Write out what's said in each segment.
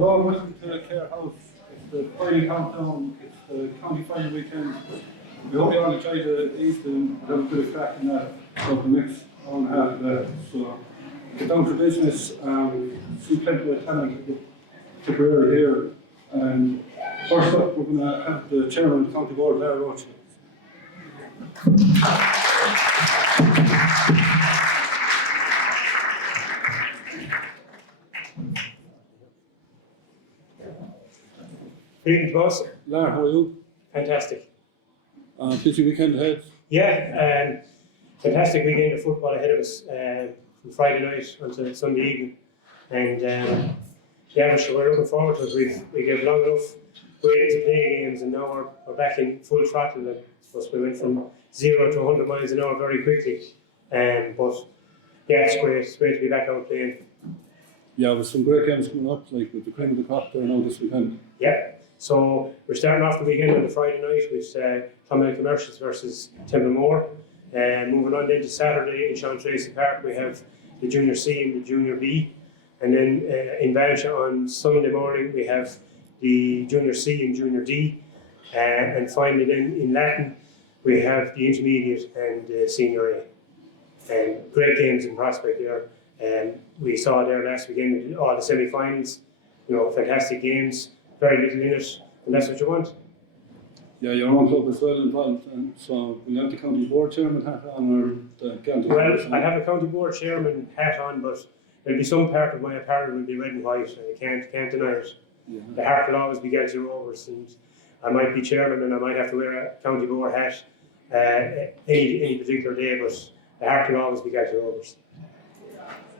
Hello, welcome to Cahir House. It's the Friday countdown, it's the county final weekend. We hope you all enjoy the evening, have a bit of crack in that over the next hour and a half of that. So get down to business, see plenty of talent in Tipperary here. And first up, we're going to have the chairman of the county board, Larry Roach. Greetings, boss. Larry, how are you? Fantastic. Busy weekend ahead? Yeah, fantastic weekend of football ahead of us from Friday night until Sunday evening. And yeah, we're looking forward to it. We gave long enough waiting to play games, and now we're back in full throttle. I suppose we went from 0 to 100 miles an hour very quickly. But yeah, it's great. It's great to be back out playing. Yeah, with some great games coming up, like with the cream of the crop there now this weekend. Yeah. So we're starting off the weekend on the Friday night with Cahir Commercials versus Templemore. Moving on then to Saturday in Sean Tracy Park, we have the Junior C and the Junior B. And then in Bansha on Sunday morning, we have the Junior C and Junior D. And finally then in Latin, we have the Intermediate and the Senior A. Great games in prospect there. We saw there last weekend all the semi-finals, fantastic games. Very little in it, and that's what you want. Yeah, your own club is well involved, and so will you have the county board chairman hat on, or the county? Well, I have a county board chairman hat on, but there'll be some part of my apparel will be red and white, and I can't deny it. Yeah. The heart will always be Galway Rovers, and I might be chairman, and I might have to wear a county board hat any particular day, but the heart will always be Galway Rovers.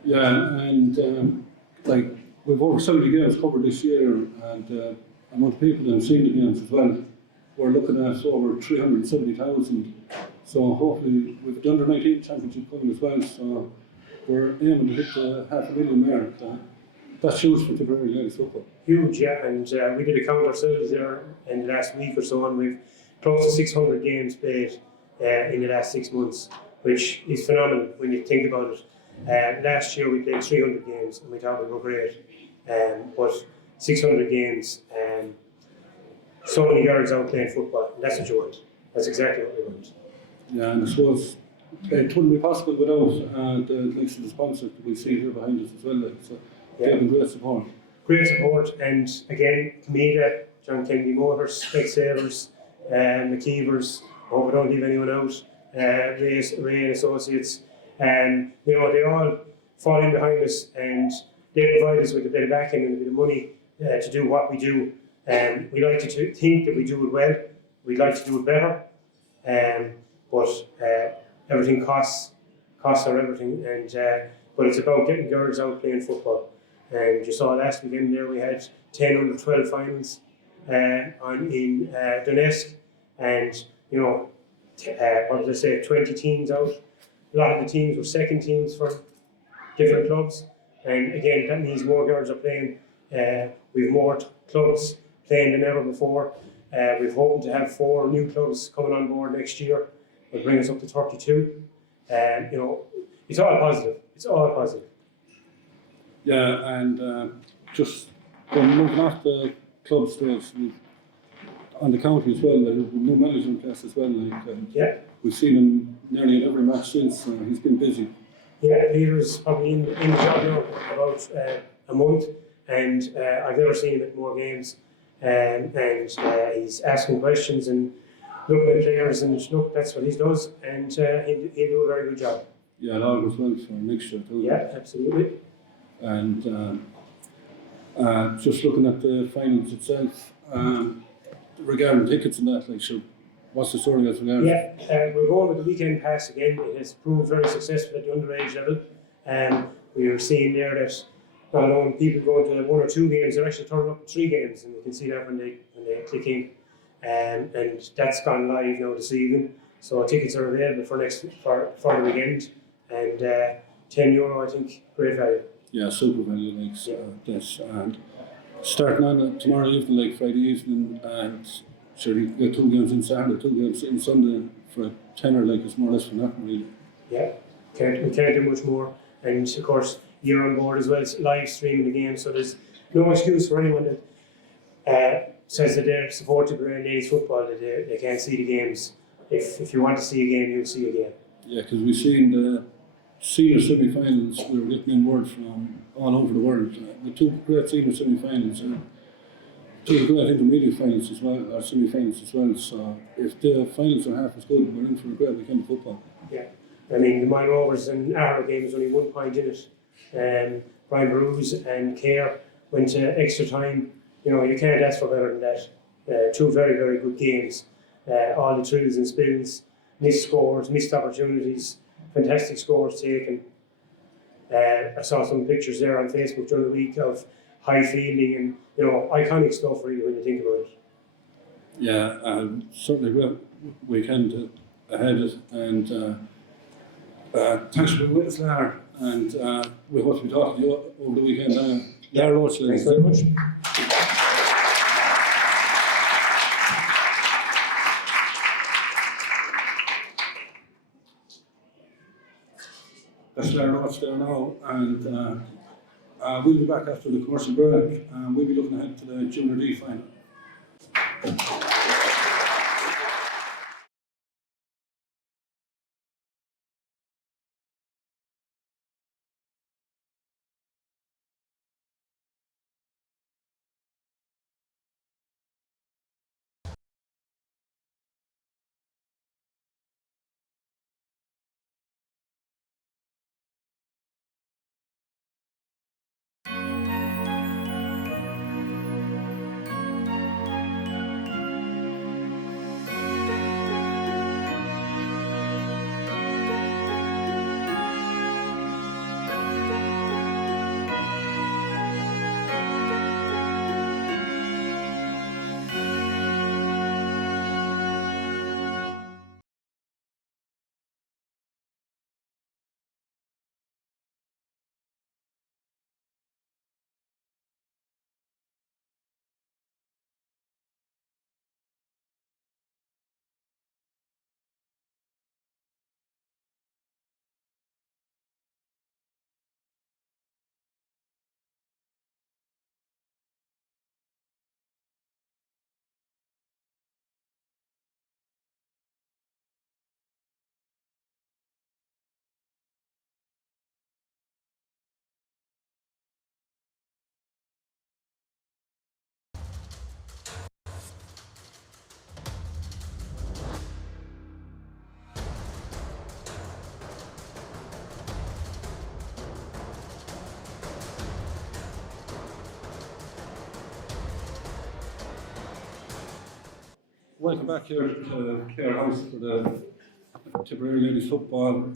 Yeah, and like. We've over 70 games covered this year, and among the people that have seen the games as well, we're looking at over 370,000. So hopefully we've the under-19 championship coming as well, so we're aiming to hit the 500,000 mark. That's huge for Tipperary ladies football. Huge, yeah, and we did a count ourselves there in the last week or so, and we've close to 600 games played in the last 6 months, which is phenomenal when you think about it. Last year we played 300 games and we thought we were great, but 600 games, so many girls out playing football, and that's what you want. That's exactly what we want. Yeah, and I suppose it wouldn't be possible without the likes of the sponsors that we see here behind us as well. So they've been great support. Great support, and again, Media, John Kennedy Motors, Specsavers, McKeevers, I hope I don't leave anyone out, Ray and Associates. They all fall in behind us, and they provide us with a bit of backing and a bit of money to do what we do. We like to think that we do it well. We'd like to do it better, but everything costs are everything. But it's about getting girls out playing football. And you saw last weekend there we had 10 under 12 finals in Donetsk, and 20 teams out. A lot of the teams were second teams for different clubs, and again that means more girls are playing. We've more clubs playing than ever before. We've hoped to have 4 new clubs coming on board next year. It'll bring us up to 32. It's all positive. It's all positive. Yeah, and just moving off the club stage, on the county as well, there's new manager in place as well. We've seen him nearly at every match since, so he's been busy. Yeah, Peter's probably in the job now about a month, and I've never seen him at more games. And he's asking questions and looking at players, and look, that's what he does, and he'll do a very good job. Yeah, it all goes well for a mixture too. Yeah, absolutely. And just looking at the finals itself, regarding tickets and that, what's the story as regards? Yeah, we're going with the weekend pass again. It has proved very successful at the underage level. We were seeing there that not only people going to 1 or 2 games, they're actually turning up 3 games, and you can see that when they click in. And that's gone live now this evening. So tickets are available for the weekend, and €10, I think, great value. Yeah, super value, this. And starting on tomorrow evening, Friday evening, and sure you get 2 games in Saturday, 2 games in Sunday for a tenner, it's more or less from that really. Yeah, we can't do much more. And of course, you're on board as well. It's live streaming the game, so there's no excuse for anyone that says that they're supportive of ladies football, that they can't see the games. If you want to see a game, you'll see a game. Yeah, because we've seen the senior semi-finals. We were getting in word from all over the world with two great senior semi-finals and two great intermediate finals as well, or semi-finals as well. So if the finals are half as good, we're in for a great weekend of football. Yeah, I mean the Mine Rovers and Arrow game is only 1 point in it. Brian Bruce and Cahir went to extra time. You know, you can't ask for better than that. Two very, very good games. All the trills and spills, missed scores, missed opportunities, fantastic scores taken. I saw some pictures there on Facebook during the week of high fielding and, you know, iconic stuff really when you think about it. Yeah, certainly great weekend ahead, and thanks for being with us, Lar, and we hope to be talking to you over the weekend. Lar Roach, Thanks very much. That's Lar Roach there now, and we'll be back after the commercial break, and we'll be looking ahead to the Junior D final. Welcome back here to Cahir House for the Tipperary Ladies Football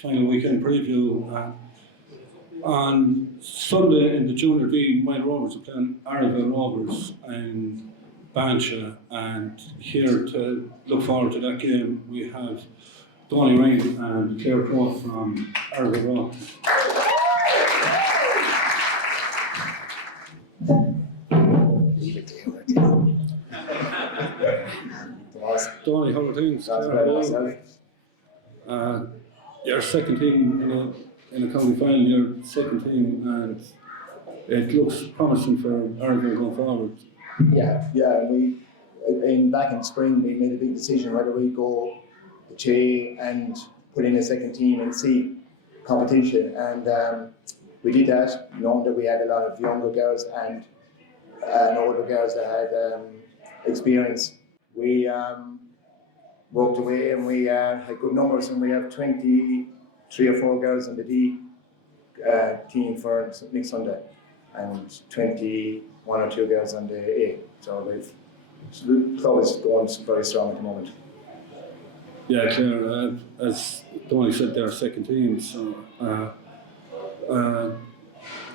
final weekend preview. On Sunday in the Junior D, Mine Rovers are playing Arrowville Rovers in Bancha, and here to look forward to that game we have Donny Rain and Claire Crow from Arrowville Rovers. Donny, how are things? Your second team in a county final, your second team, and it looks promising for Arrowville going forward. Yeah. Back in spring, we made a big decision whether we go the Che and put in a second team and see competition, and we did that, knowing that we had a lot of younger girls and older girls that had experience. We worked away and we had good numbers, and we have 23 or 4 girls in the D team for next Sunday, and 21 or 2 girls on the A. So the club is going very strong at the moment. Yeah, Claire, as Donny said, they're second team, so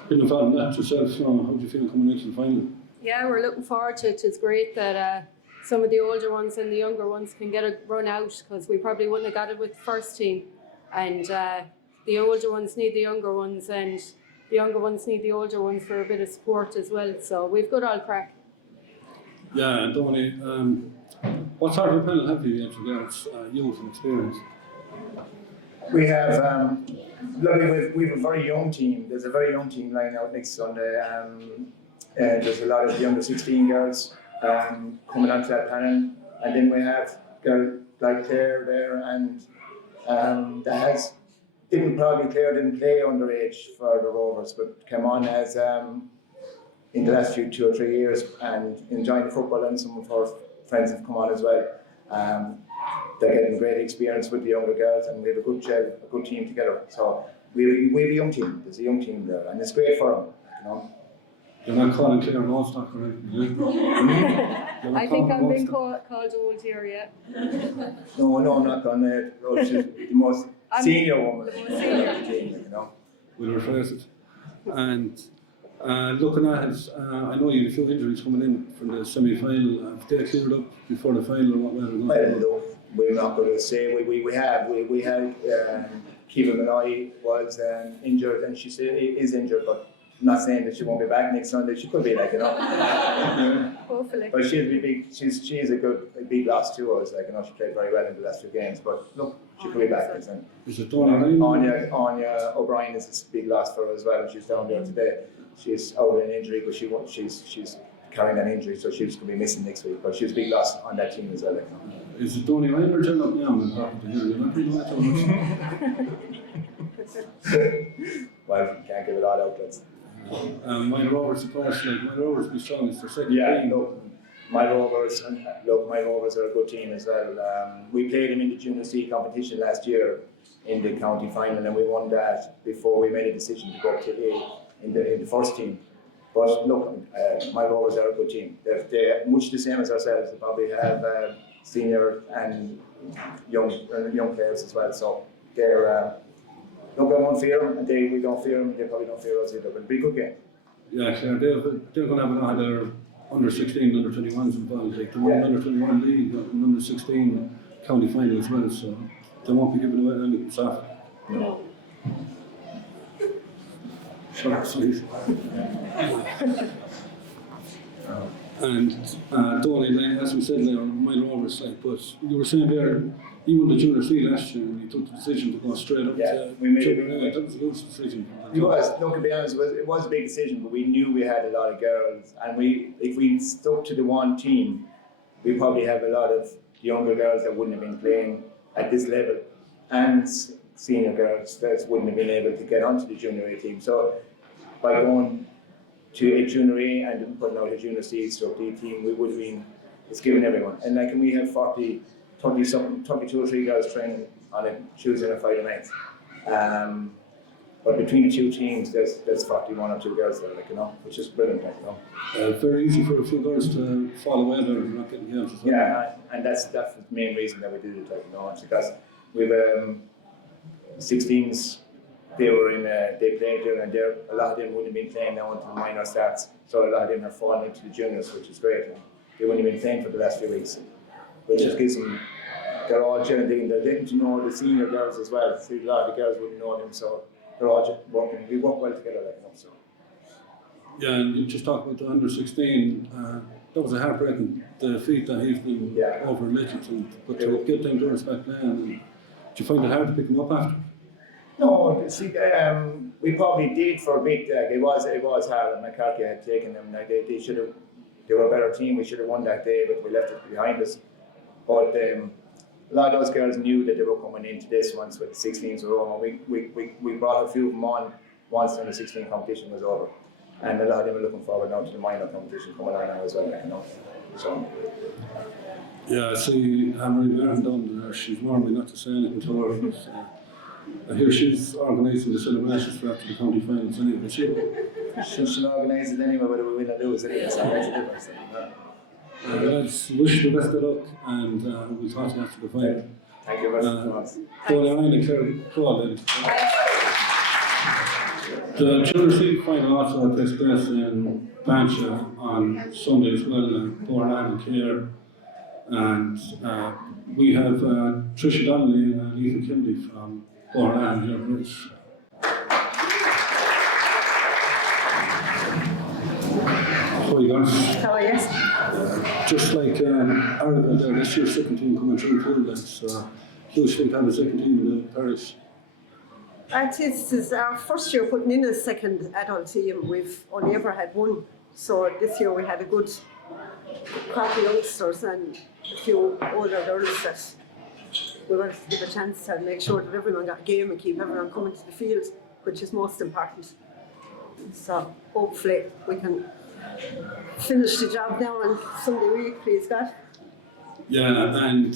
been involved in that yourself, how do you feel coming into the final? Yeah, we're looking forward to it. It's great that some of the older ones and the younger ones can get a run out, because we probably wouldn't have got it with the first team. And the older ones need the younger ones, and the younger ones need the older ones for a bit of support as well. So we've got all crack. Yeah, and Donny, what sort of a panel have you as regards youth and experience? We have we have a very young team. There's a very young team lying out next Sunday. There's a lot of the under 16 girls coming onto that panel, and then we have girls like Claire there, and Claire didn't play underage for the Rovers, but came on as in the last 2 or 3 years and enjoying the football, and some of her friends have come on as well. They're getting great experience with the younger girls, and we have a good team together. So we have a young team. There's a young team there, and it's great for them. You know. You're not calling Claire Nostock, correct? I think I'm being called old here, yeah. No, I'm not going to. She's the most senior woman. The most senior. Team, you know. We'll rephrase it. And looking at it, I know you have a few injuries coming in from the semi-final. Have they cleared up before the final, or what way they're going? Well, look, we're not going to say we had Kiva Malloy was injured, and she still is injured, but I'm not saying that she won't be back next Sunday. She could be, like, you know. Hopefully. But she's a big loss to us. Like, you know, she played very well in the last 2 games. But look, she could be back next Sunday. Is it Donald Anya O'Brien is a big loss for her as well. She's down there today. She's out with an injury, but she's carrying an injury, so she's going to be missing next week. But she's a big loss on that team as well. Like, you know. Is it Donny Ryan or Jen up now? You're not really that much. Well, can't give it all outlets. My Rovers, of course, my Rovers be strong. It's their second Yeah, team. look, my Rovers are a good team as well. We played them in the Junior C competition last year in the county final, and we won that before we made a decision to go up to A in the first team. But look, my Rovers are a good team. They're much the same as ourselves. They probably have senior and young players as well. So they're look, I won't fear them, and we don't fear them. They probably don't fear us either. But it'll be a good game. Yeah, Claire, they're going to have a lot of their under 16, under 21s involved. Like the under 21 league, and under 16 county final as well. So they won't be giving away any stuff. No. Sorry. And Donny, as we said there, my Rovers, but you were saying there, you won the Junior C last year, and you took the decision to go straight up to we made Junior A. That was a good decision. It was. No, to be honest, it was a big decision, but we knew we had a lot of girls, and if we stuck to the one team, we probably have a lot of younger girls that wouldn't have been playing at this level, and senior girls that wouldn't have been able to get onto the Junior A team. So by going to a Junior A and putting out a Junior C stroke D team, we would have been, it's given everyone. And like, we have 22 or 3 girls training on a Tuesday and a Friday night. But between the 2 teams, there's 41 or 2 girls there, like, you know, which is brilliant, like, you know. Very easy for a few girls to fall away there and not getting games. Yeah, and that's the main reason that we did it, like, you know, it's because we've 16s. They played there, and a lot of them wouldn't have been playing now until the minor starts. So a lot of them have fallen into the juniors, which is great. And they wouldn't have been playing for the last few weeks, which just gives them. They're all getting to know the senior girls as well. So a lot of the girls wouldn't know them, so they're all just working. We work well together, like, you know. So. Yeah, and you just talked about the under 16. That was a heartbreaking defeat that he's been over Legends, but to get them girls back playing. Do you find it hard to pick them up after? No, see, we probably did for a bit. It was hard, and McCarthy had taken them. Like, they should have. They were a better team. We should have won that day, but we left it behind us. But a lot of those girls knew that they were coming into this once with the 16s were over. We brought a few of them on once the 16 competition was over, and a lot of them are looking forward now to the minor competition coming on now as well. You know, so. Yeah, I see Marie Martin down there. She's warned me not to say anything to her. I hear she's organising the celebrations for after the county finals anyway. She'll organise it anyway, whether we win or lose anyway, so it makes a difference. Lads, wish you the best of luck, and we'll talk to you after the final. Thank you very much. Donny Ryan and Claire, go on then. The Junior C final also takes place in Bancha on Sunday as well, Borland and Cahir. And we have Tricia Donnelly and Ethan Kimby from Borland here with us. How are you guys? How are you? Just like Arabelle there, this year's second team coming through the pool, so huge thing to have a second team in the parish. This is our first year putting in a second adult team. We've only ever had one So this year we had a good crop of youngsters and a few older girls that we wanted to give a chance to make sure that everyone got a game and keep everyone coming to the field, which is most important. So hopefully we can finish the job now on Sunday week, please God. Yeah, and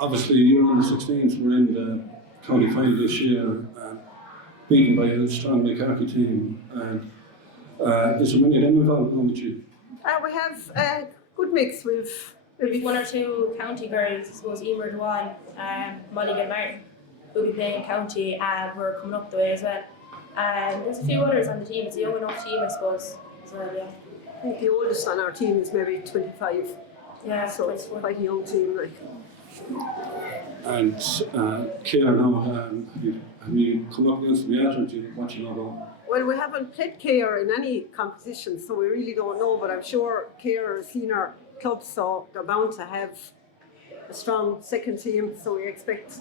obviously you're under 16s, we're in the county final this year, beaten by a strong McCarthy team. And is there many of them involved now with you? We have a good mix. Maybe one or two county girls, I suppose Emer Dewan, Molly Gilmartin, will be playing county, and we're coming up the way as well. There's a few others on the team. It's a young enough team, I suppose, as well, yeah. I think the oldest on our team is maybe 25. Yeah, So it's quite a young team. Like. And Cahir now, have you come up against them yet, or do you what you know about? Well, we haven't played Cahir in any competition, so we really don't know, but I'm sure Cahir are a senior club, so they're bound to have a strong second team, so we expect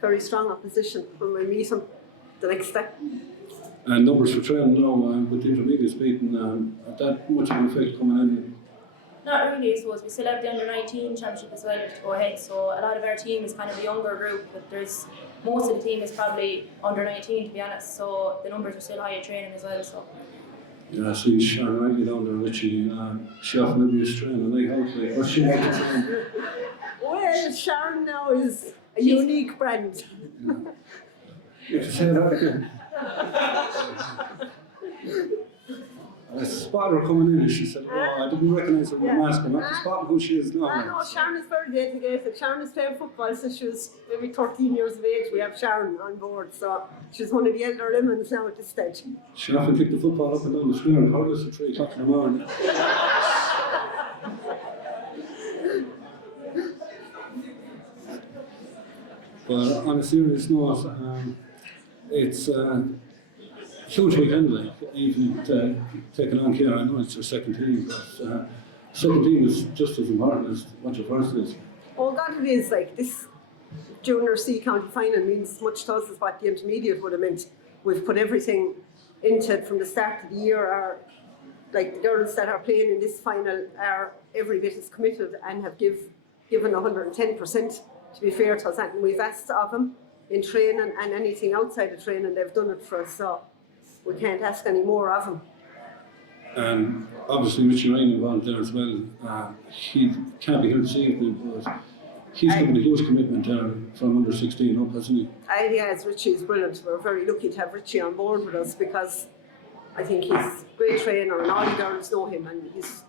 very strong opposition when we meet them the next day. And numbers for training now, with the intermediates beaten, that much of an effect coming in? Not really, I suppose. We still have the under-19 championship as well to go ahead, so a lot of our team is kind of a younger group, but most of the team is probably under-19 to be honest, so the numbers are still high at training as well. So. Yeah, I see Sharon Riley down there, Richie, she often will be a strain, and I hope what's she like to say? Well, Sharon now is a unique brand. You have to say that again. I spotted her coming in and she said, oh, I didn't recognise her with the mask. I'm not spotting who she is now. I know Sharon is very dedicated. Sharon is playing football since she was maybe 13 years of age. We have Sharon on board, so she's one of the elder lemons now at this stage. She often kicked the football up and down the square and heard us at 3 o'clock in the morning. But on a serious note, it's huge weekend, like, even taking on Cahir. I know it's your second team, but second team is just as important as what your first is. Oh God, it is. Like, this junior C county final means as much to us as what the intermediate would have meant. We've put everything into it from the start of the year. Like, the girls that are playing in this final are every bit as committed and have given 110%, to be fair to us. And we've asked of them in training and anything outside of training, they've done it for us. So we can't ask any more of them. And obviously Richie Ryan involved there as well. He can't be here this evening, but he's given a huge commitment there from under 16 up, hasn't he? Yes, Richie is brilliant. We're very lucky to have Richie on board with us because I think he's a great trainer and all the girls know him, and he's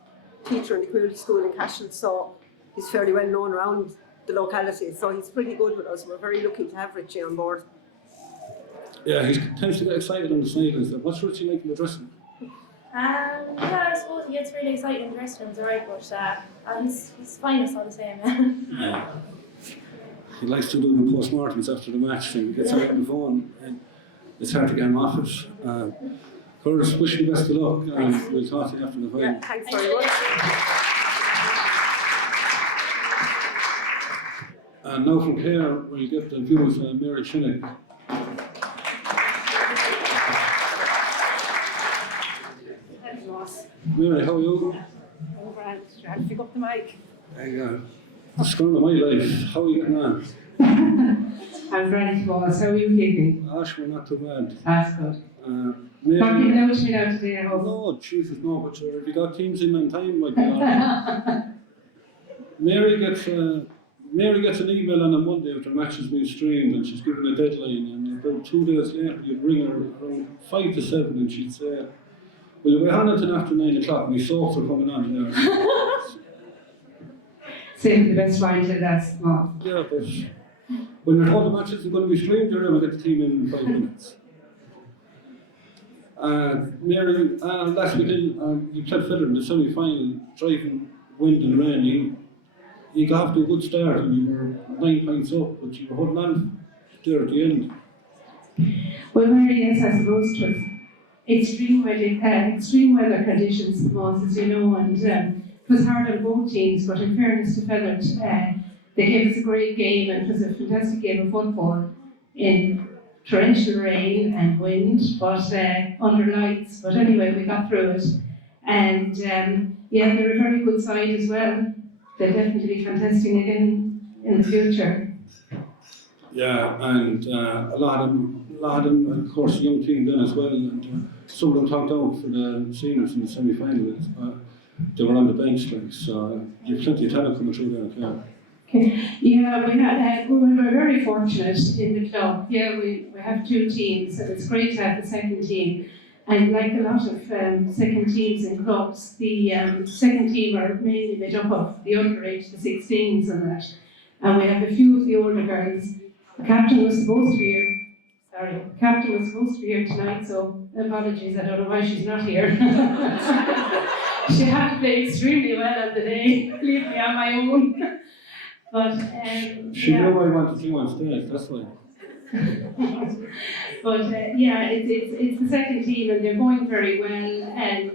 a teacher in the community school in Cashel, so he's fairly well known around the locality. So he's pretty good with us. We're very lucky to have Richie on board. Yeah, he tends to get excited on the sidelines. What's Richie like in the dressing room? Yeah, I suppose he gets really excited in the dressing rooms, alright, but he's fine us all the same. Yeah. He likes to do the post-mortems after the match and he gets out on the phone and it's hard to get him off it. Curtis, wish you best of luck and we'll talk to you after the final. Yeah, thanks very much. And now from here we'll get the views of Mary Shinnick. Mary, how are you? Oh, grand. You had to pick up the mic. There you go. The scrum of my life. How are you getting on? I'm ready to boss. How are you keeping? Gosh, we're not too bad. That's good. Mary, Not giving out to me now today, I hope. no, Jesus, no, but have you got teams in on time? Like, Mary gets an email on a Monday after the match has been streamed and she's given a deadline, and about 2 days later you'd ring her around 5 to 7 and she'd say, well, you'll be on until after 9 o'clock, my socks are coming on there. Save the best wine till that's small. Yeah, but when you're told the match isn't going to be streamed, you're able to get the team in 5 minutes. Mary, last weekend you played Filler in the semi-final, driving wind and rain. You got off to a good start and you were 9 points up, but you were holding on there at the end. Well, Mary, yes, I suppose it was extreme weather conditions most, as you know, and it was hard on both teams, but in fairness to Fellert, they gave us a great game and it was a fantastic game of football in torrential rain and wind, but under lights. But anyway, we got through it. And yeah, they're a very good side as well. They'll definitely be contesting again in the future. Yeah, and a lot of them, of course, young team then as well. And some of them topped out for the seniors in the semi-final. They were on the bench, like, so you've plenty of talent coming through there. Yeah. Okay. Yeah, we were very fortunate in the club. Yeah, we have 2 teams, and it's great to have the second team. And like a lot of second teams in clubs, the second team are mainly made up of the underage, the 16s and that. And we have a few of the older girls. The captain was supposed to be here. Sorry, the captain was supposed to be here tonight, so apologies, I don't know why she's not here. She had to play extremely well on the day, leave me on my own. But She yeah. knew I wanted you on stage, that's why. But yeah, it's the second team, and they're going very well. And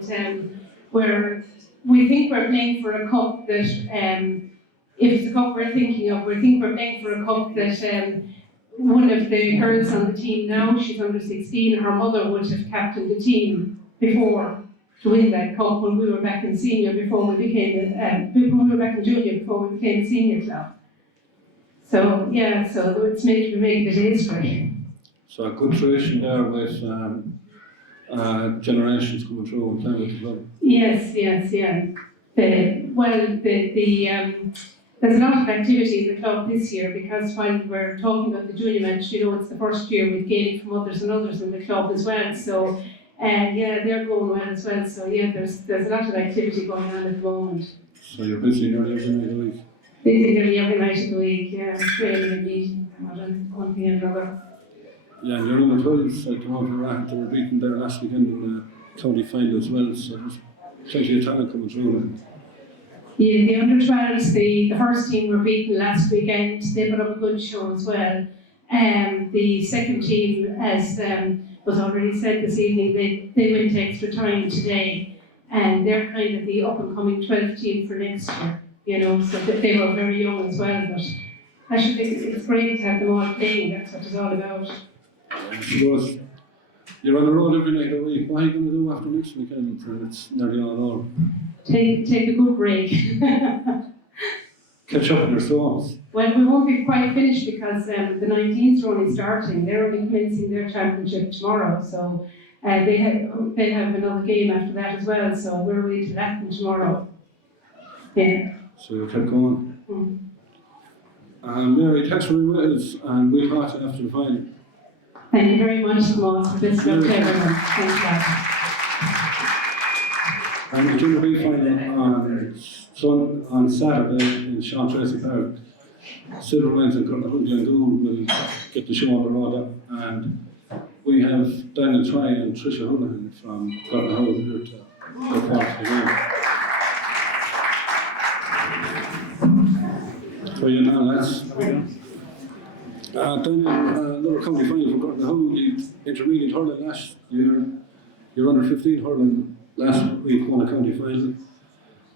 we think we're playing for a cup that, if it's a cup we're thinking of, we think we're playing for a cup that one of the girls on the team now, she's under 16, her mother would have captained the team before to win that cup when we were back in senior before we became when we were back in junior before we became a senior club. So yeah, so it's made a bit of history. So a good tradition there with generations coming through and playing with the club. Yes, yeah. There's a lot of activity in the club this year because while we're talking about the junior match, it's the first year we've gained from others and others in the club as well. So yeah, they're going well as well. So yeah, there's a lot of activity going on at the moment. So you're busy nearly every night of the week? Busy nearly every night of the week, yeah. Training and meeting, one thing and another. Yeah, and your under 12s, I don't know if you're at, they were beaten there last weekend in the county final as well, so there's plenty of talent coming through. Yeah, the under 12s, the first team were beaten last weekend, they put up a good show as well. The second team, as was already said this evening, they went extra time today, and they're kind of the up and coming 12th team for next year, so they were very young as well, but I should think it's great to have them all playing, that's what it's all about. I suppose you're on the road every night of the week. What are you going to do after next weekend? And it's nearly all over. Take a good break. Catch up on your songs. Well, we won't be quite finished because the 19s are only starting. They're only commencing their championship tomorrow, so they'll have another game after that as well. So we're away to that one tomorrow. Yeah. So you'll keep going. Mary, thanks very much, and we'll talk to you after the final. Thank you very much, Tomas, for this to everyone. Thanks, guys. And the Junior B final on Saturday in Sean Tracy Park. Silver Wines and Curtin and Gould will get the show on the road, and we have Daniel Try and Tricia Houlihan from Curtin Hall here to report the game. So you know, lads. Daniel, lower county final for Curtin Hall. You intermediate hurling last year. You're under 15 hurling. Last week won a county final,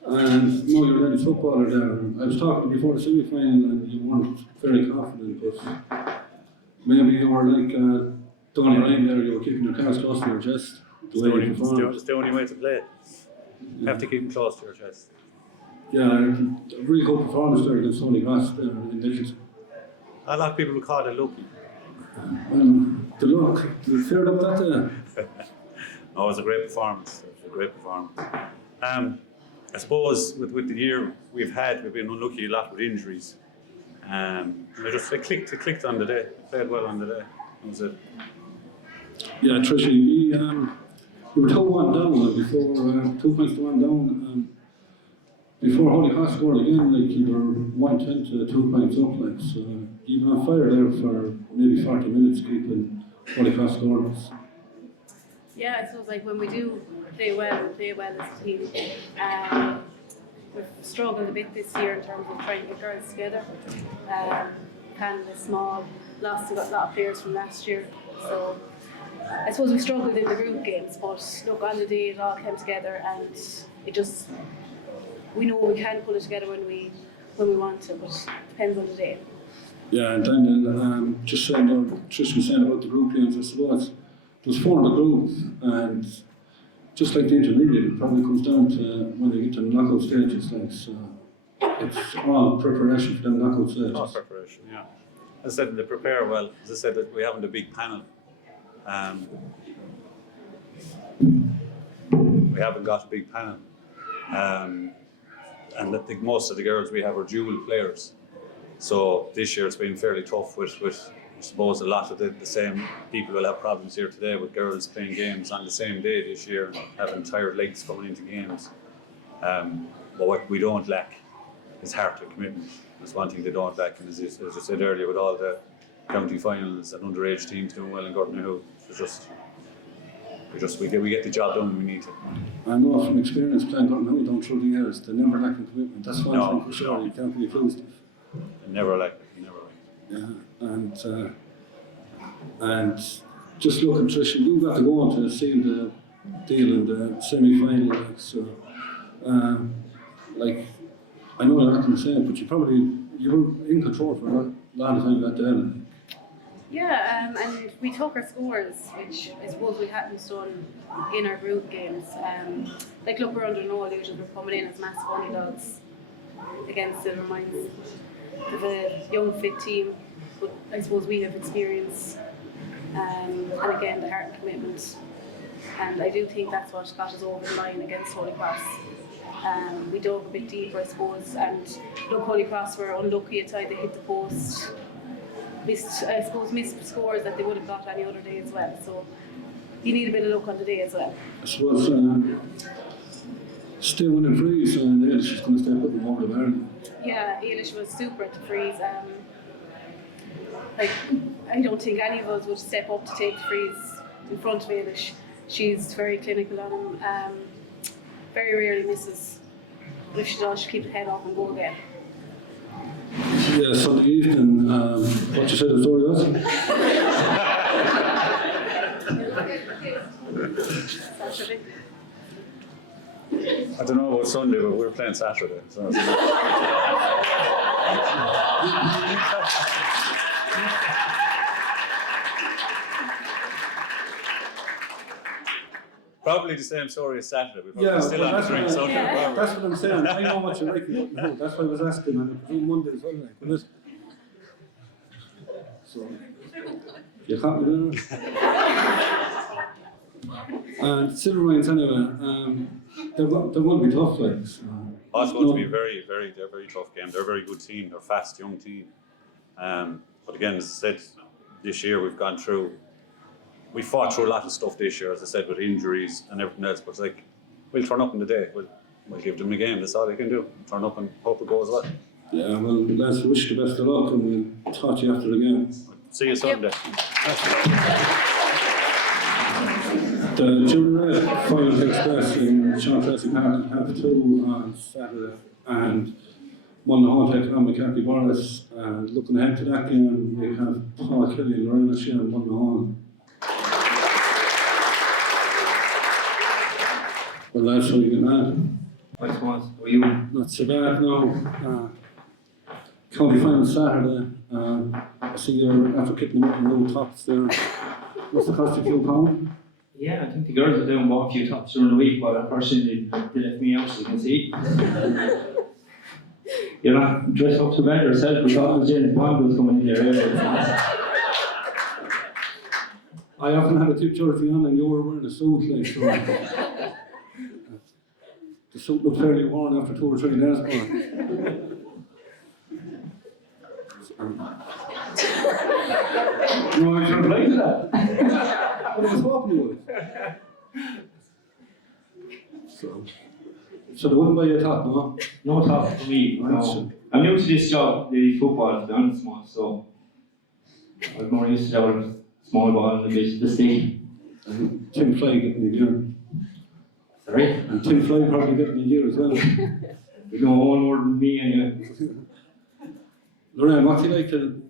and now you're ready footballer there. I was talking before the semi-final and you weren't very confident, but maybe you were like Donny Ryan there, you were keeping your cards close to your chest. It's the only way to play. You have to keep them close to your chest. Yeah, a really good performance there against Tony Ross there in Nicholson. A lot of people would call it lucky. The luck, you fared up that day? No, it was a great performance. I suppose with the year we've been unlucky a lot with injuries. It clicked on the day. Played well on the day. That was it. Yeah, Tricia, we were 2-1 down before 2 points to 1 down. Before Holy Cross scored again, like you were 1-10 to 2 points up, like so. You were on fire there for maybe 40 minutes, keeping Holy Cross scoreless. Yeah, I suppose like when we do play well as a team. We've struggled a bit this year in terms of trying to get girls together. Canada's small, we've got a lot of players from last year. So I suppose we struggled in the group games, but look, on the day it all came together, and we know we can pull it together when we want to, but it depends on the day. Yeah, and Daniel, just saying there, Trish was saying about the group games, I suppose. There was 4 in the group, and just like the intermediate, it probably comes down to when they get to the knockout stages. Like, so it's all preparation for them knockout stages. All preparation, yeah. As I said, they prepare well. As I said, that we haven't a big panel. We haven't got a big panel. And I think most of the girls we have are dual players. So this year it's been fairly tough with I suppose a lot of the same people will have problems here today with girls playing games on the same day this year and having tired legs coming into games. But what we don't lack is heart and commitment. That's one thing they don't lack, and as I said earlier, with all the county finals and underage teams doing well in Gordon, we get the job done when we need to. I know from experience playing Gordon down through the years, they never lack in commitment. That's one thing for sure. You can't be accused of. Never lack. Yeah, and just looking, Trish, you got to go on to see the deal in the semi-final. Like, so, like, I know you're not going to say it, but you were in control for a lot of time that day. Yeah, and we took our scores, which I suppose we hadn't done in our group games. Like, look, we're under no illusions, we're coming in as massive underdogs against Silver Mines. They've a young, fit team, but I suppose we have experience, and again, the heart and commitment. And I do think that's what got us over the line against Holy Cross. We dug a bit deeper, I suppose, and look, Holy Cross were unlucky at times. They hit the post, missed scores that they would have got any other day as well. So you need a bit of luck on the day as well. I suppose still winning freeze, and Eilish is going to step up and over the bar. Yeah, Eilish was super at the freeze. Like, I don't think any of us would step up to take the freeze in front of Eilish. She's very clinical on him. Very rarely misses. But if she does, she'll keep the head up and go again. Yeah, Sunday evening, what you said the story was? Saturday. I don't know about Sunday, but we're playing Saturday. So probably the same story as Saturday. We're probably still on the drink Sunday. Yeah. That's what I'm saying. I know what you like. That's why I was asking, and I presume Monday as well. Like, wasn't it? So, you can't be doing it. And Silver Mines anyway, they're going to be tough. Like, so. It's going to be they're a very tough game. They're a very good team. They're a fast, young team. But again, as I said, this year we fought through a lot of stuff this year, as I said, with injuries and everything else. But it's like, we'll turn up in the day. We'll give them a game. That's all they can do. Turn up and hope it goes well. Yeah, well, lads, we wish you the best of luck, and we'll talk to you after the game. See you Sunday. The Junior final takes place in Sean Tracy Park at 2:30 on Saturday, and Mullinahall take on McCarthy Boris. And looking ahead to that game, we have Paul Kelly and Lorena Sheehan in Mullinahall. Well, lads, how are you getting on? Thanks, Thomas. How are you? Not so bad, no. County final Saturday. I see you're after kicking them up in low tops there. What's the cost of £2? Yeah, I think the girls are doing bought a few tops during the week, but unfortunately they left me out, as you can see. You're not dressed up to bed yourself, but all James Bond was coming in your area. I often had a Tipp jersey on and you were wearing a suit, like, so the suit looked fairly worn after 2 or 3 days. No, I should reply to that. I was hoping you would. So they wouldn't buy you a top, no? No top for me. No. I'm new to this job, the football, to be honest, Thomas, so I'm more used to the small ball and the stick. And Tim Fly getting the gear. Sorry? And Tim Fly probably getting the gear as well. There's no one more than me anyway. Lorraine, what's it like to,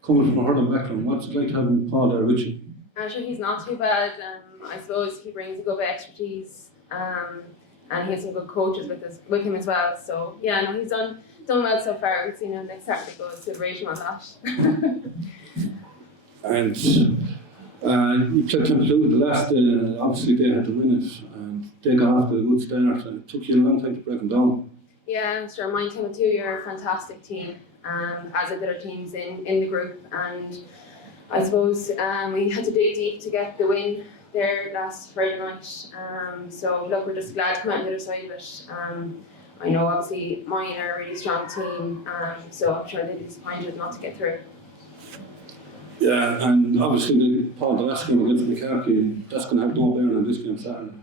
coming from a hurling background, what's it like having Paul there with you? Actually, he's not too bad. I suppose he brings a good bit of expertise, and he has some good coaches with him as well. So yeah, no, he's done well so far. We've seen him next Saturday go to rate him on that. And You played Tipperary the last day, obviously they had to win it, and they got off to a good start, and it took you a long time to break them down. Yeah, sure. Mind Tim too, you're a fantastic team, as are the other teams in the group. And I suppose we had to dig deep to get the win there last Friday night. So look, we're just glad to come out on the other side of it. I know obviously mine are a really strong team, so I'm sure they'll be disappointed not to get through. Yeah, and obviously the last game against McCarthy, that's going to have no bearing on this game Saturday.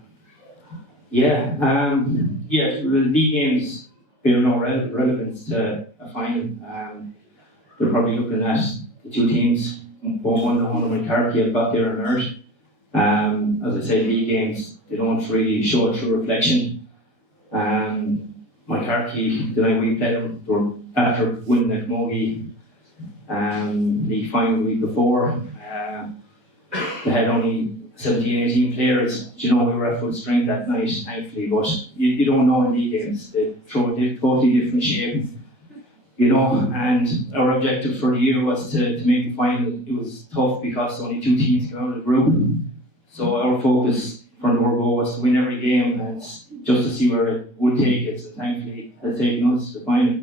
Yeah, the league games bear no relevance to a final. They're probably looking at the two teams, both one and Carrick have got there and earned. As I say, league games, they don't really show a true reflection. Carrick, the night we played them, they were after winning the Camogie league final the week before. They had only 17, 18 players. We were at full strength that night, thankfully, but you don't know in league games. They throw a totally different shape, and our objective for the year was to make the final. It was tough because only two teams came out of the group. So our focus from the word go was to win every game and just to see where it would take us, and thankfully it has taken us to the final.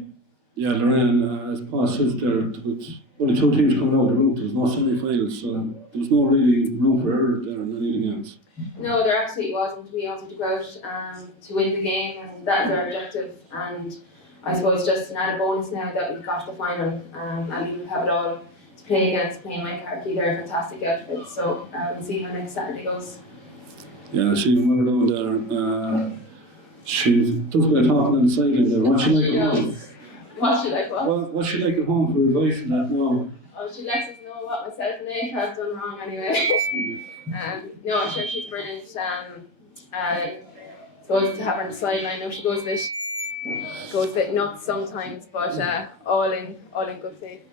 Yeah, Lorraine, as Paul says there, with only two teams coming out of the group, there was no semi-finals, so there was no really room for error there in any of the games. No, there absolutely wasn't. We wanted to go out to win the game, and that is our objective. And I suppose just an added bonus now that we've got to the final, and we have it all to play against playing Carrick. They're a fantastic outfit, so we'll see how next Saturday goes. Yeah, she went down there. She does a bit of talking on the sideline there. What's she like at home? What's she like what? What's she like at home for advice on that now? Oh, she lets us know what myself and Nate have done wrong anyway. No, sure, she's brilliant. Supposed to have her on the sideline. I know she goes a bit nuts sometimes, but all in good faith.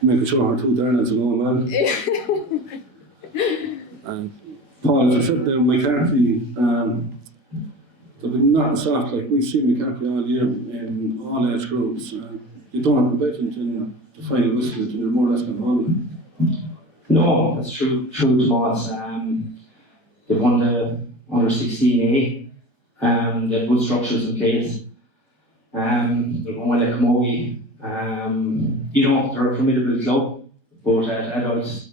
Making sure her two darlings are going well. And Paul, as I said there, McCarthy, they'll be nothing soft. Like we've seen McCarthy all year in all age groups. You don't have to bet in the final whistle until you're more or less going on. No, that's true, Thomas. They've won the under 16A. They have good structures in place. They're going well at Camogie. They're a formidable club, both adults,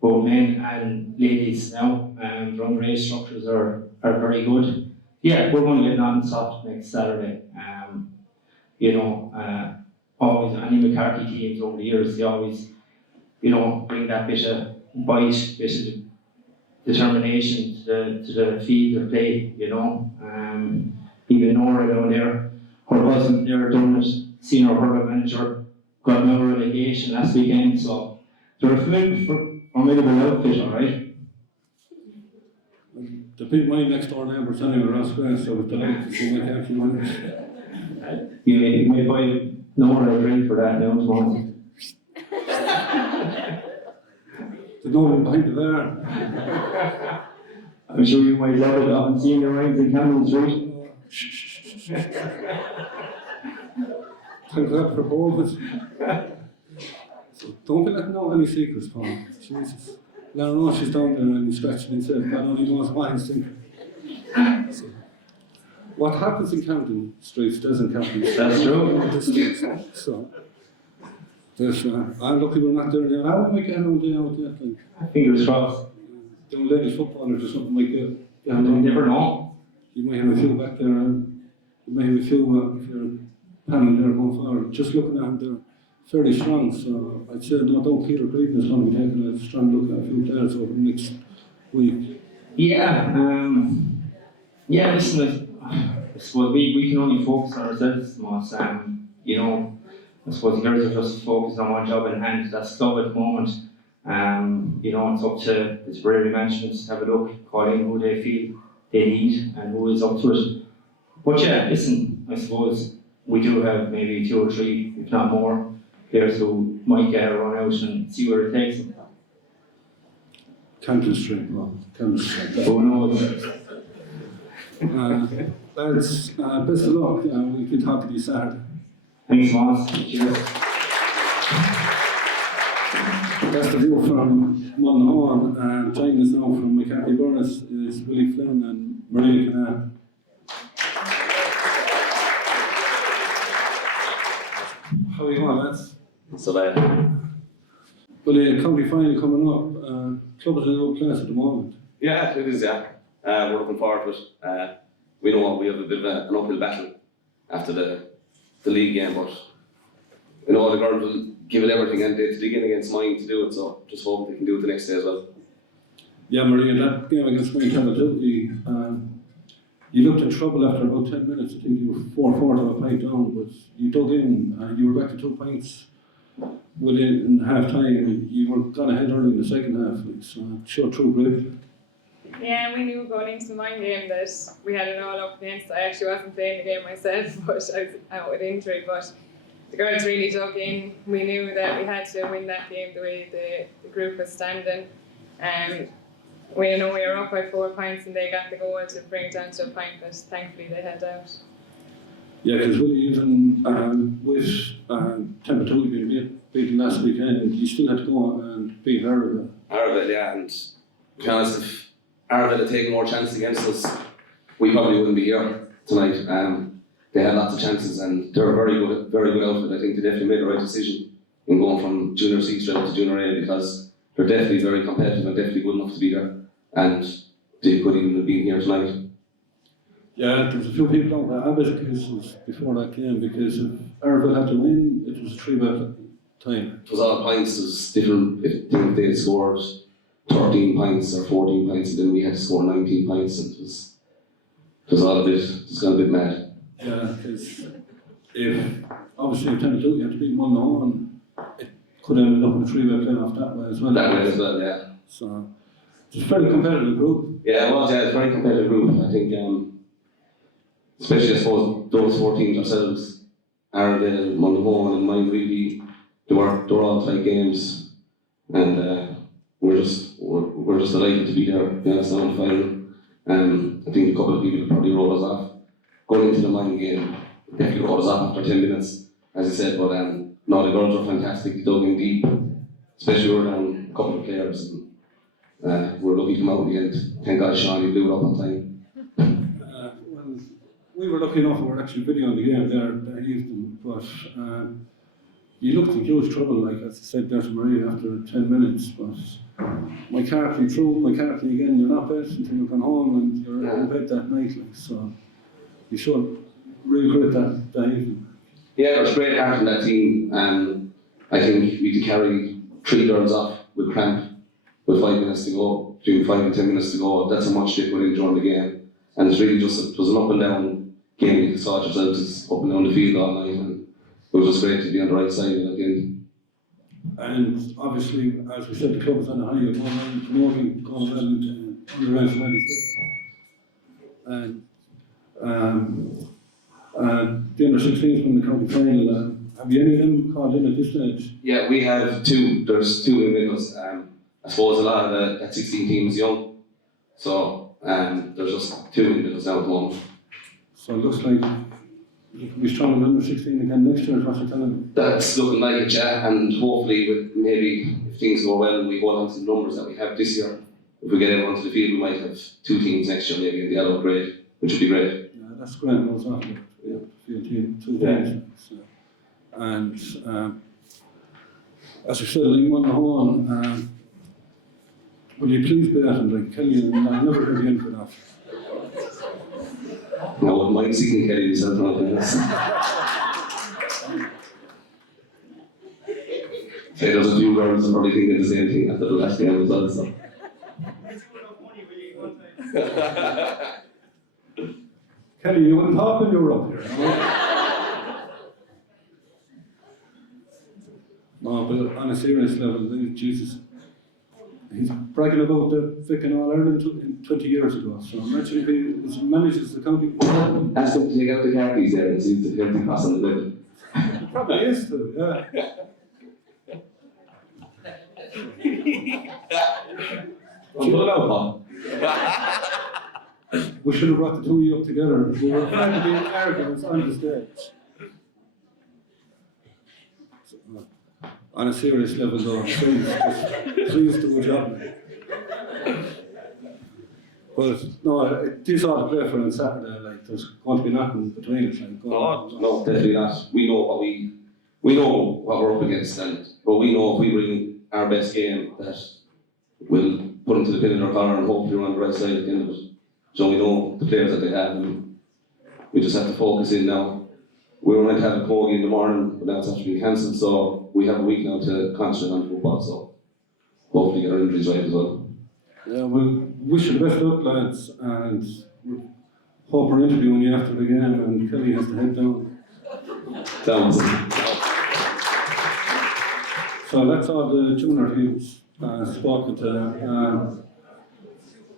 both men and ladies now. Their underage structures are very good. Yeah, we're going to get on soft next Saturday. Always, any McCarthy teams over the years, they always, bring that bit of bite, bit of determination to the field of play, Even Nora down there, her husband there done it, senior hurling manager, got no relegation last weekend, so they're a formidable outfit, alright? The big my next door neighbours anyway, Ross Grant, so with the lights, so McCarthy won it. You may buy Nora a drink for that now tomorrow. There's no one behind the bar. I'm sure you might love it. I've seen your rings in Campbell Street. Thank God for both of us. So don't be letting know any secrets, Paul. Jesus. Let her know she's down there and scratching himself. God only knows what he's thinking. So, what happens in Camden Street stays in Camden Street. That's true. So, there's, I'm lucky we're not there. How am I getting on there with that thing? Fingers crossed. Doing ladies footballers or something like that. Yeah, you never know. You might have a few back there. You might have a few if you're panel there going forward. Just looking at them, they're fairly strong. So I'd say no doubt Peter Creedon is going to be taking a strong look at a few players over the next week. Yeah, listen, I suppose we can only focus on ourselves, Moss. I suppose the girls are just focused on one job in hand. That's club at the moment. It's up to the Tipperary management to have a look, call in who they feel they need and who is up to it. But yeah, listen, I suppose we do have maybe 2 or 3, if not more, players who might get a run out and see where it takes them. Camden Street, well, Camden Street. Who knows? Lads, best of luck. We can talk to you Saturday. Thanks, Moss. Cheers. That's the view from Mullinholm, and joining us now from McCarthy-Burris is Willie Flynn and Maria Canal. How are you going, lads? So bad. Well, the county final coming up, club is in a low place at the moment. Yeah, it is, yeah. We're looking forward to it. We know we have a bit of an uphill battle after the league game, but we know the girls will give it everything and they dig in against mine to do it, so just hope they can do it the next day as well. Yeah, Maria, that game against Wayne Cavalry, you looked in trouble after about 10 minutes. I think you were 4-4 to a pint down, but you dug in, you were back to 2 pints within half time. You were gone ahead early in the second half, so it showed true grit. Yeah, we knew going into the mine game that we had it all up against. I actually wasn't playing the game myself, but I was out with injury. But the girls really dug in. We knew that we had to win that game the way the group was standing. We know we were up by 4 pints and they got the goal to bring it down to a pint, but thankfully they held out. Yeah, because Willie, even with Tipp being beaten last weekend, you still had to go and beat Arrowville. Arrowville, yeah, and to be honest, if Arrowville had taken more chances against us, we probably wouldn't be here tonight. They had lots of chances and they're a very good outfit. I think they definitely made the right decision in going from Junior C straight up to Junior A, because they're definitely very competitive and definitely good enough to be there. And they could even have been here tonight. Yeah, there was a few people out there cases before that game, because if Arrowville had to win, it was a 3-bet time. It was all points. It was different. I think they had scored 13 points or 14 points, and then we had to score 19 points, and it was all a bit. It got a bit mad. Yeah, because if obviously if Tipp you had to beat 1-1, it could have ended up in a 3-bet playoff that way as well. That way as well, yeah. So it's a very competitive group. Yeah, it was. Yeah, it's a very competitive group. I think, especially I suppose those 4 teams ourselves, Arrowville, Mullinholm, and mine really, they were all tight games, and we're just delighted to be there. Yeah, it's now final. I think a couple of people probably wrote us off going into the mine game. Definitely wrote us off after 10 minutes, as I said. But no, the girls were fantastic. They dug in deep, especially we were down a couple of players. And, we're lucky to come out in the end. Thank God Sean blew it up on time. Well, we were lucky enough we were actually videoing the game there that evening, but you looked in huge trouble, like as I said there to Maria, after 10 minutes. But McCarthy again, you're not bet until you come home and you're in bed that night. Like, so you showed real grit that evening. Yeah, there was great heart in that team. I think we could carry 3 girls off with cramp with 5 minutes to go, between 5 and 10 minutes to go. That's how much they put in during the game. And it's really just, it was an up and down game. You saw it yourself, just up and down the field all night. And it was just great to be on the right side of it at the end. And obviously, as we said, the club is on a high, you're going well in the rest of and the under-16s from the county final, have you any of them called in at this stage? Yeah, we have 2. There's 2 individuals. I suppose a lot of that 16 team is young, so there's just 2 individuals now at the moment. So it looks like you can be strong in under-16 again next year, is what you're telling me? That's looking like it, yeah, and hopefully with maybe if things go well and we hold on to the numbers that we have this year, if we get everyone to the field, we might have 2 teams next year maybe in the adult grade, which would be great. Yeah, that's great news, after we have field team, 2 teams. So, and as we said, in Mullinholm, will you please be at him, like Kelly, and I'll never hear you for that. No, I wouldn't mind seeing Kelly himself now, yes. Say there's a few girls that probably thinking the same thing after the last game as well, so. Kelly, you wouldn't talk when you were up here, no? No, but on a serious level, Jesus, he's bragging about the Vic in All Ireland 20 years ago. So imagine if he manages the county. Ask him to take out the car keys there and see if there's anything cross on the bill. He probably is too, yeah. Pull it out, Paul. We should have brought the 2 of you up together. We were trying to be arrogant on the stage. on a serious level though, please do a job. But no, these are the play for on Saturday, like there's going to be nothing between it. Like, No, definitely not. We know what we're up against, but we know if we bring our best game that we'll put them to the pin in our collar and hopefully we're on the right side at the end of it. So we know the players that they have and we just have to focus in now. We were meant to have a Corgi in the morning, but that's actually been cancelled, so we have a week now to concentrate on football, so hopefully get our injuries right as well. Yeah, well, wish you the best luck, lads, and hope we're interviewing you after the game and Kelly has to head down. So that's all the junior teams spoken to.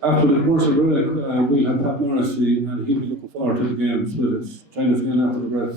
After the commercial break, we'll have Pat Morrissey and he'll be looking forward to the games with us. Join us again after the break.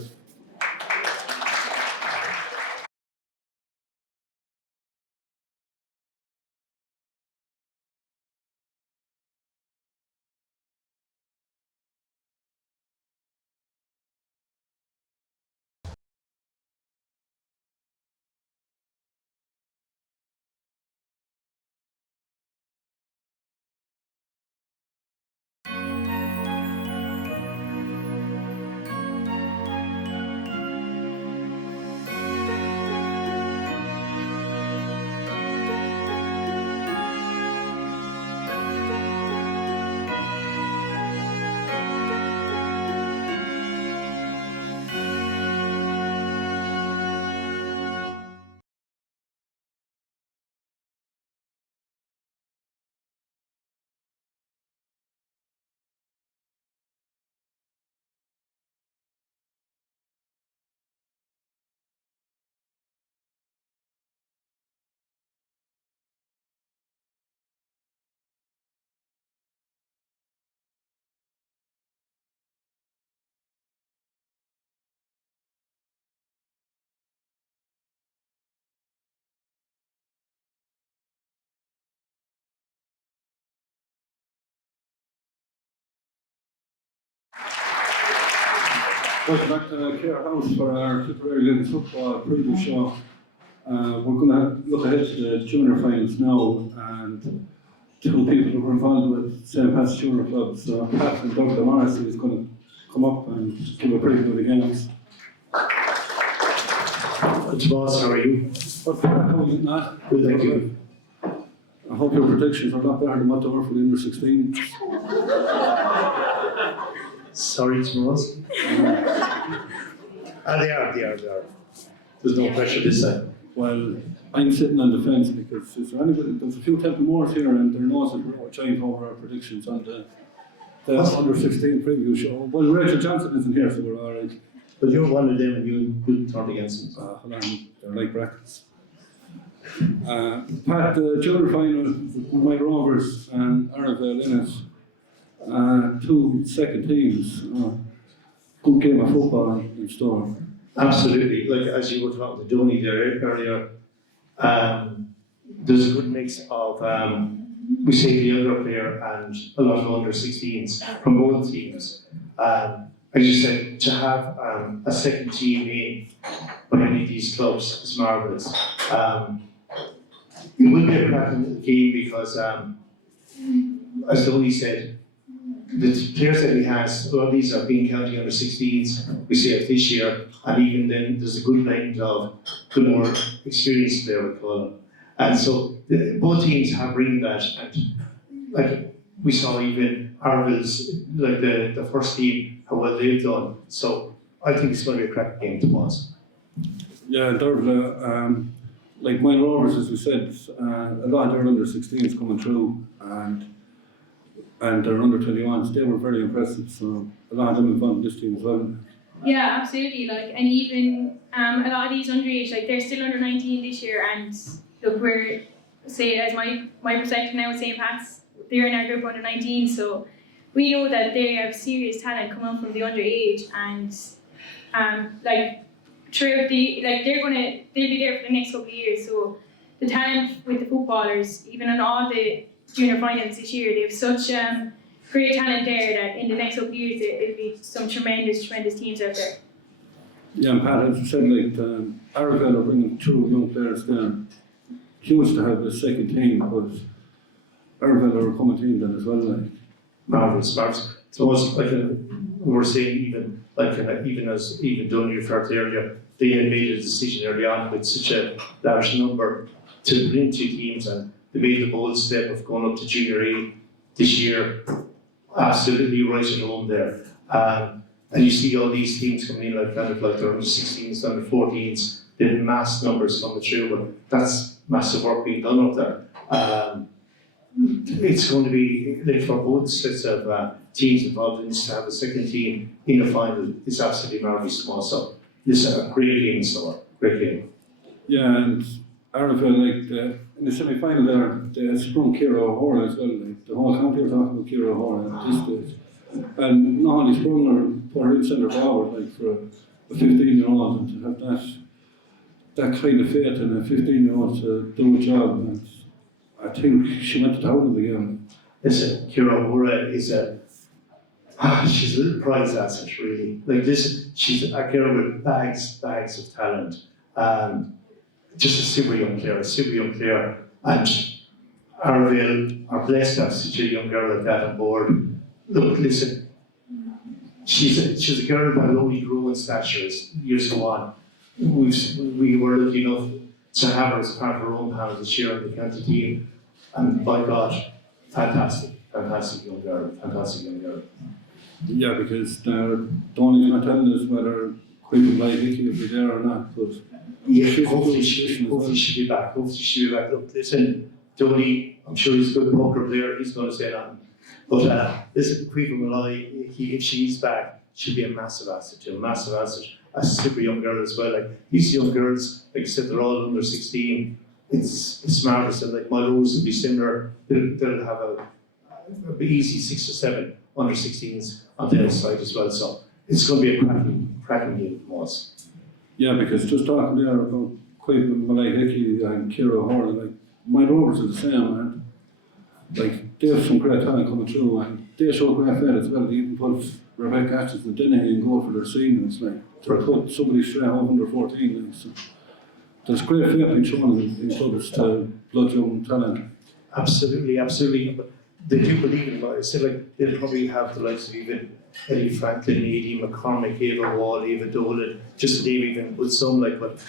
Welcome back to Cahir House for our Tipperary Ladies Football preview show. We're going to look ahead to the junior finals now, and two people who were involved with St. Pat's Junior Club. So Pat and Pat Morrissey is going to come up and give a preview of the games. Good boss, how are you? What's the crack on it, Matt? Good, thank you. I hope your predictions are not better than what they were for the under 16. Sorry, Tomas. They are. There's no pressure this time. Well, I'm sitting on the fence because there's a few Templemores here and their noses were changed over our predictions on the under 16 preview show. Well, Rachel Johnson isn't here, so we're alright. But you're one of them and you turned against them. Hold on, they're like brackets. Pat, the junior final, my Rovers and Arravale in it. Two second teams. Good game of football in store. Absolutely. Like as you were talking to Donny there earlier, there's a good mix of we say the younger player and a lot of under 16s from both teams. As you said, to have a second team in by any of these clubs is marvellous. It will be a cracking game because, as Donny said, the players that he has, a lot of these are being county under 16s, we see it this year, and even then there's a good blend of the more experienced player, we call them. And so both teams have bringing that, and like we saw even Arville's, like the first team, how well they've done. So I think it's going to be a cracking game to watch. Yeah, and Dervla, like my Rovers, as we said, a lot of their under 16s coming through, and their under 21s, they were very impressive. So a lot of them involved in this team as well. Yeah, absolutely. Like, and even a lot of these underage, like they're still under 19 this year, and look, we're say as my perspective now, St. Pat's, they're in our group under 19, so we know that they have serious talent coming up from the underage, and like throughout they'll be there for the next couple of years. So the talent with the footballers, even in all the junior finals this year, they have such great talent there that in the next couple of years it'll be some tremendous teams out there. Yeah, and Pat, as you said, like, Aragall are bringing 2 young players there. Huge to have a second team, but Aragall are a common team then as well, like. Marvellous. So it's like we're saying even Donny referred to earlier, they had made a decision early on with such a large number to bring 2 teams, and they made the bold step of going up to Junior A this year. Absolutely right at home there. And you see all these teams coming in like they're under 16s, under 14s, they have mass numbers coming through, but that's massive work being done up there. It's going to be, like for both sets of teams involved in this, to have a second team in the final is absolutely marvellous small. So this is a great game, so great game. Yeah, and Aragall, like, in the semi-final there, they had sprung Cahir O'Hora as well, like, the whole county were talking about Cahir O'Hora at this stage. And not only sprung her, put her in centre forward, like, for a 15-year-old, and to have that kind of faith in a 15-year-old to do a job, and I think she went to town again. Listen, Cahir O'Hora is she's a little prize asset, really. Like this, she's a girl with bags of talent. Just a super young player. And Aragall are blessed to have such a young girl like that on board. Look, listen, she's a girl that will only grow in stature as years go on. We were lucky enough to have her as part of our own panel this year on the county team, and by God, fantastic young girl. Yeah, because Donny's not telling us whether Queen by Hickey will be there or not, but yeah, hopefully she'll be back. Look, listen, Donny, I'm sure he's a good poker player, he's going to say that. But listen, Queen Malloy, if she's back, she'll be a massive asset to him, a super young girl as well. Like these young girls, like I said, they're all under 16. It's marvellous, and like my rules will be similar. They'll have a easy 6 or 7 under 16s on their side as well. So it's going to be a cracking game for us. Yeah, because just talking there about Queen Malay Hickey and Cahir O'Hora, like my Rovers are the same, man. Like they have some great talent coming through, and they show great faith as well. They even put Rebecca Atchison and Dennehy in goal for their seniors, like to put somebody straight home under 14. Like, so there's great faith being shown in clubs to blood young talent. Absolutely. But they do believe in it. I said, like, they'll probably have the likes of even Ellie Franklin, Edie McCormick, Ava Wall, Ava Dolan, just to name even with some, like, but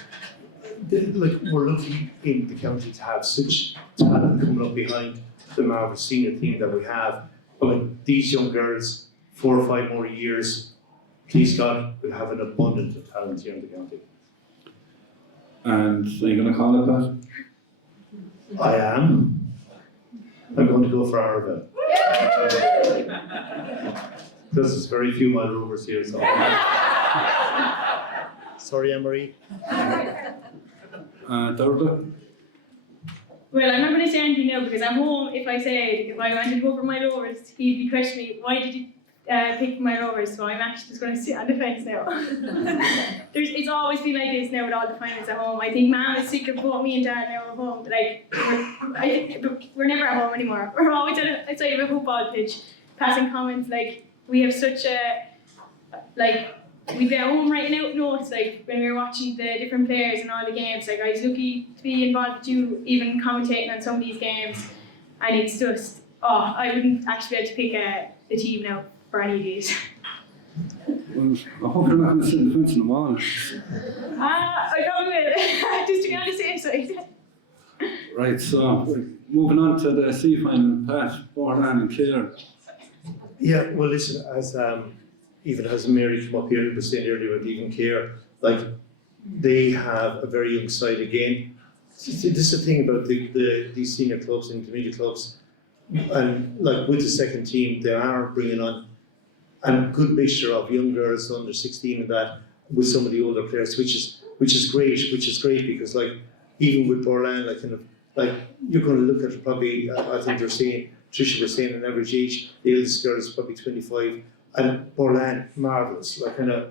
like we're lucky in the county to have such talent coming up behind the marvellous senior team that we have. But like these young girls, 4 or 5 more years, please God, will have an abundance of talent here in the county. And are you going to call it that? I am. I'm going to go for Aragall. Because there's very few Mile Rovers here, so. Sorry, Anne-Marie. Dorothy? Well, I'm not going to say anything now because I'm home. If I wanted to go for my Rovers, he'd be questioning me, why did you pick my Rovers? So I'm actually just going to sit on the fence now. It's always been like this now with all the finals at home. I think Mum is sick of both me and Dad now at home. Like, we're never at home anymore. We're always outside of a football pitch, passing comments. Like, we have such a, like, we'd be at home writing out notes, like, when we were watching the different players and all the games. Like, I was lucky to be involved with you, even commentating on some of these games. And it's just, I wouldn't actually be able to pick the team now for any of these. Well, I hope you're not going to sit in the fence in the morning. I probably will, just to be on the safe side. Right, so moving on to the C-final, Pat, Borland and Cahir. Yeah, well, listen, as even as Mary came up here and was saying earlier about even Cahir, like they have a very young side again. This is the thing about these senior clubs and intermediate clubs, and like with the second team, they are bringing on a good mixture of young girls under 16 and that with some of the older players, which is great because like even with Borland, like you're going to look at probably I think they're saying Tricia was saying an average age, the eldest girl is probably 25, and Borland, marvellous.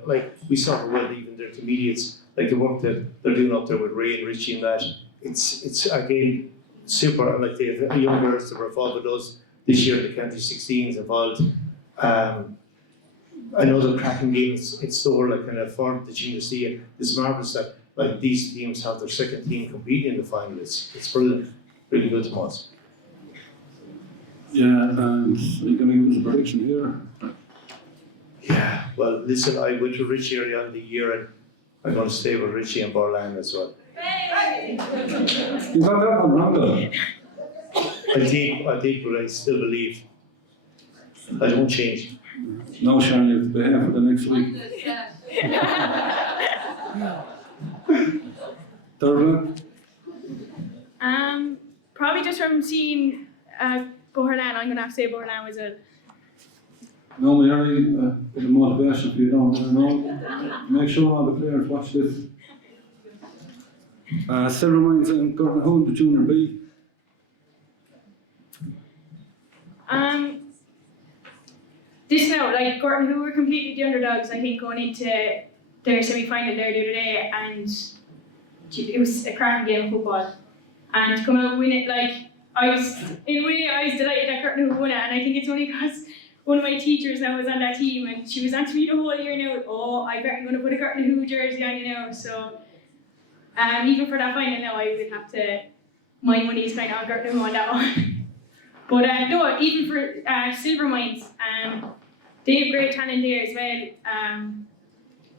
Like we saw her well even their intermediates, like the work that they're doing up there with Ray and Richie and that. It's again super. Like they have young girls that were involved with us this year in the county 16s involved. another cracking game. It's so like kind of for the junior C. It's marvellous that like these teams have their second team competing in the final. It's brilliant, really good to us. Yeah, and are you going to give us a prediction here? Yeah, well, listen, I went to Richie early on in the year, and I'm going to stay with Richie and Borland as well. You got that one wrong though. I think, but I still believe. I don't change. No, Sharon, you have to behave for the next week. Third Probably just from seeing Borland, I'm going to have to say Borland was a. no, we are a bit of motivation for you don't know. Make sure all the players watch this. Silver Mines and Gornahoon, the Junior B. This now, like Gorton, who were completely the underdogs, I think, going into their semi-final there the other day, and it was a cracking game of football. And to come out and win it, like, I was delighted that Gorton who won it, and I think it's only because one of my teachers now was on that team, and she was on to me the whole year now, oh, I bet I'm going to put a Gorton Who jersey on you now, so even for that final now, I would have to, my money is kind of on Gorton Who on that one. But no, even for Silver Mines, they have great talent there as well.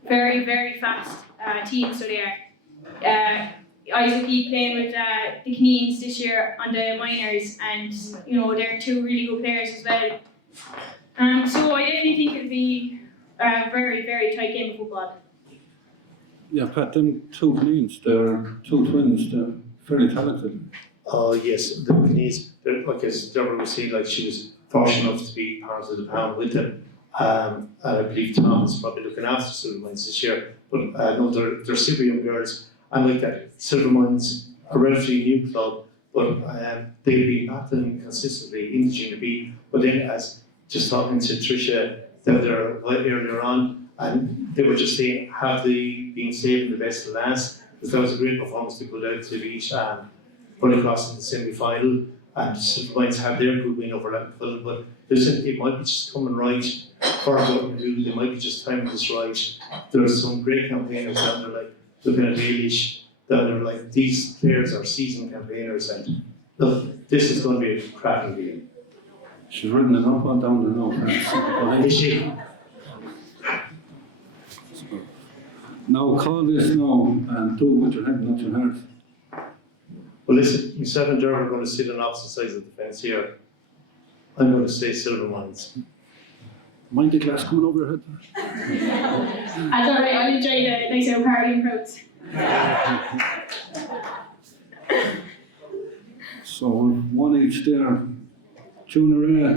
Very, very fast team, so they are. Isaac playing with the Canines this year on the minors, and you know they're two really good players as well. So I definitely think it'll be a very, very tight game of football. Yeah, Pat, them two Canines, they're two twins, they're very talented. Oh yes, the Canadians, like as Deborah was saying, like she was fortunate enough to be part of the pound with them. And I believe Tom is probably looking after Silver Mines this year. But no, they're super young girls. And like that, Silver Mines, a relatively new club, but they've been battling consistently in the Junior B. But then, as just talking to Tricia there earlier on, and they were just saying, have they been saving the best for last? Because that was a great performance to go out to beat Holy Cross in the semi-final, and Silver Mines had their good win over Lancaster, but listen, it might be just coming right for Gorton Who. They might be just timing this right. There's some great campaigners down there, like looking at Eilish, down there, like these players are seasoned campaigners, and look, this is going to be a cracking game. She's written it up on down there now. Is she? Now call this now and do it with your head, not your heart. Well, listen, myself and Dermot are going to sit on opposite sides of the fence here. I'm going to say Silver Mines. Mind the glass coming over your head. That's alright, I'll enjoy the nice little party and crowds. So one each there. Junior A.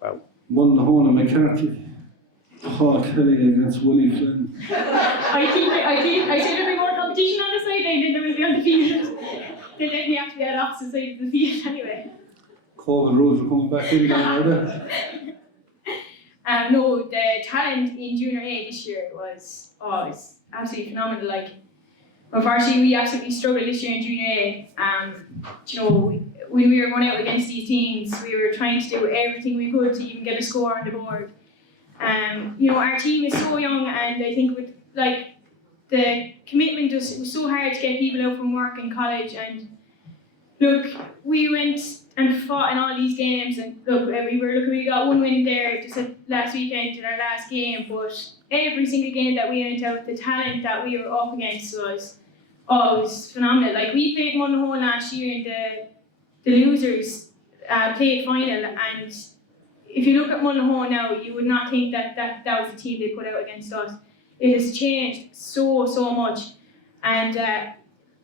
Wow. Won the whole of McCarthy. Paul Kelly against Willie Flynn. I said there'll be more competition on the sideline than there will be on the field. They'll definitely have to be on opposite sides of the field anyway. COVID rules are coming back in again, are they? No, the talent in Junior A this year was absolutely phenomenal. Like, unfortunately, we absolutely struggled this year in Junior A. You know, when we were going out against these teams, we were trying to do everything we could to even get a score on the board. You know, our team is so young, and I think with like the commitment it was so hard to get people out from work and college. And look, we went and fought in all these games, and look, we got one win there just last weekend in our last game. But every single game that we went out, the talent that we were up against was phenomenal. Like we played Monaghan last year, and the losers played final, and if you look at Monaghan now, you would not think that was the team they put out against us. It has changed so much, and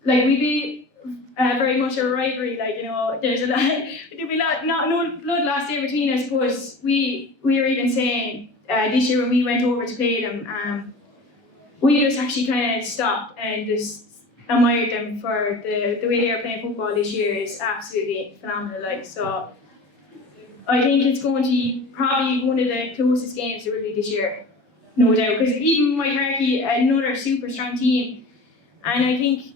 like we be very much a rivalry. Like, you know, there'll be no blood lost there between us. But we were even saying this year when we went over to play them, we just actually kind of stopped and just admired them for the way they are playing football this year is absolutely phenomenal. Like, so I think it's going to be probably one of the closest games there will be this year, no doubt. Because even McCarthy, another super strong team, and I think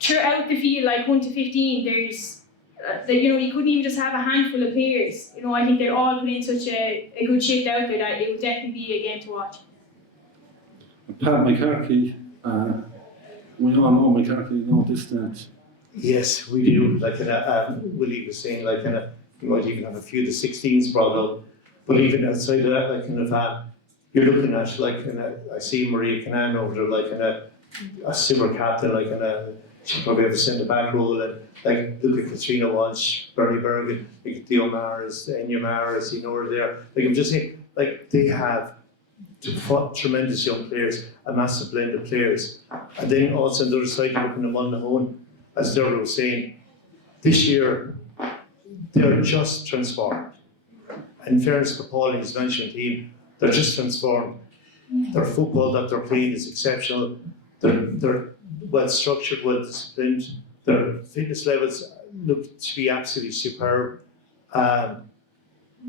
throughout the field, like 1 to 15, there's that, you know, you couldn't even just have a handful of players. You know, I think they're all putting in such a good shift out there that it would definitely be a game to watch. Pat McCarthy, we all know McCarthy, know this that. Yes, we do. Like, Willie was saying, like, you might even have a few of the 16s brought up. But even outside of that, like, you're looking at, like, I see Maria Canan over there, like, a super captain, like, she probably have a centre back role, and like, look at Katrina Walsh, Bernie Bergen, look at Theo Maris, Enya Maris, you know, are there. Like, I'm just saying, like, they have tremendous young players, a massive blend of players. And then also on the other side, looking at Mullinahone, as Dermot was saying, this year, they're just transformed. In fairness to Pauling's mentioned team, they're just transformed. Their football that they're playing is exceptional. They're well structured, well disciplined. Their fitness levels look to be absolutely superb.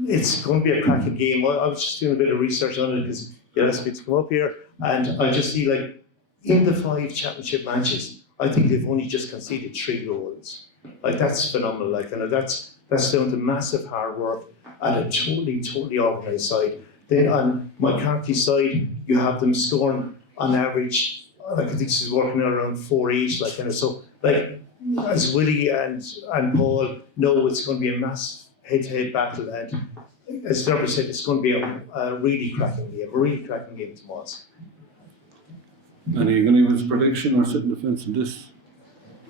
It's going to be a cracking game. I was just doing a bit of research on it because you asked me to come up here, and I just see, like, in the 5 championship matches, I think they've only just conceded 3 goals. Like, that's phenomenal. Like, and that's down to massive hard work and a totally organised side. Then on McCarthy's side, you have them scoring on average, like, I think this is working out around 4 each, like, kind of. So, like, as Willie and Paul know, it's going to be a massive head-to-head battle, and as Dermot said, it's going to be a really cracking game tomorrow. And are you going to give us a prediction or sit in the fence in this?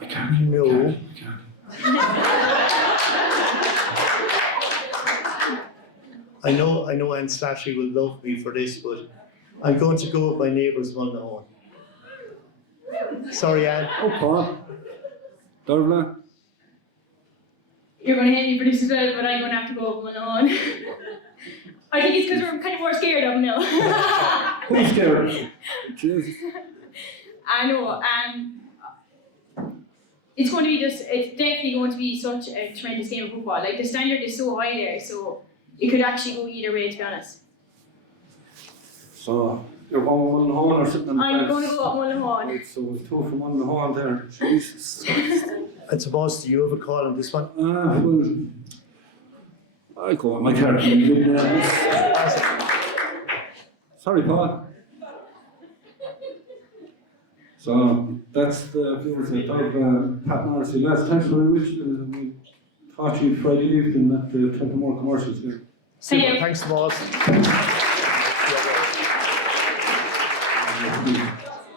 I can't. No. I know Anne Slattery will love me for this, but I'm going to go with my neighbours Mullinahone. Sorry, Anne. Oh, Paul. Dervla. You're going to hate me for this as well, but I'm going to have to go with Mullinahone. I think it's because we're kind of more scared of them now. Who's scared? Jesus. I know. It's going to be it's definitely going to be such a tremendous game of football. Like, the standard is so high there, so it could actually go either way, to be honest. So, you're going with Mullinahone or sitting on the fence? I'm going to go with Mullinahone. Right, so we've 2 from Mullinahone there. Jesus. And suppose, do you have a call on this one? Well, I go with my character. Sorry, Paul. So that's the viewers of Pat Morrissey. Lads, thanks very much. We thought you'd Friday evening at the Tipperary commercials here. See you. Thanks, boss.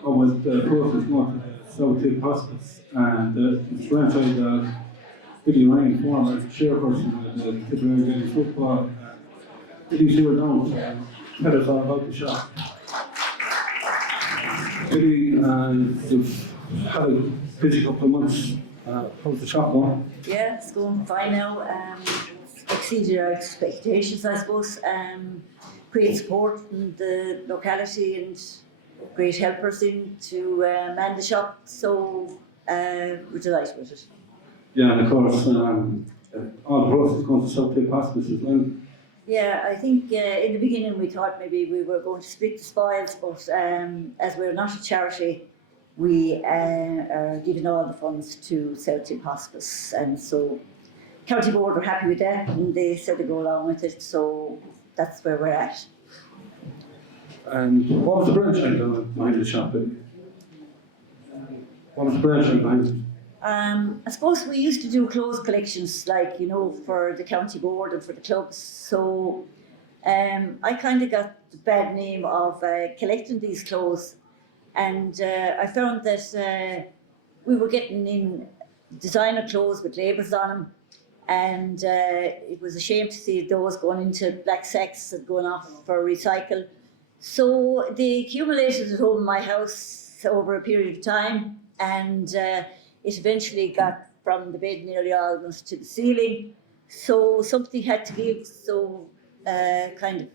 I was the process not South Tipp Hospice, and it's franchise Billy Ryan, former chairperson of the Tipperary Games Football. Billy's here now to tell us all about the shop. Billy, you've had a busy couple of months. How's the shop going? Yeah, it's going fine now. Exceeded our expectations, I suppose. Great support in the locality and great helpers in to man the shop, so we're delighted with it. Yeah, and of course, all the process going to South Tipp Hospice as well. Yeah, I think in the beginning we thought maybe we were going to split the spoils, but as we're not a charity, we are giving all the funds to South Tipp Hospice, and so County Board were happy with that, and they said they go along with it, so that's where we're at. And what was the brainchild behind the shop? What was the brainchild behind it? I suppose we used to do clothes collections, like, you know, for the county board and for the clubs. So I kind of got the bad name of collecting these clothes, and I found that we were getting in designer clothes with labels on them, and it was a shame to see those going into black sacks and going off for recycle. So they accumulated at home in my house over a period of time, and it eventually got from the bed nearly almost to the ceiling. So something had to give, so kind of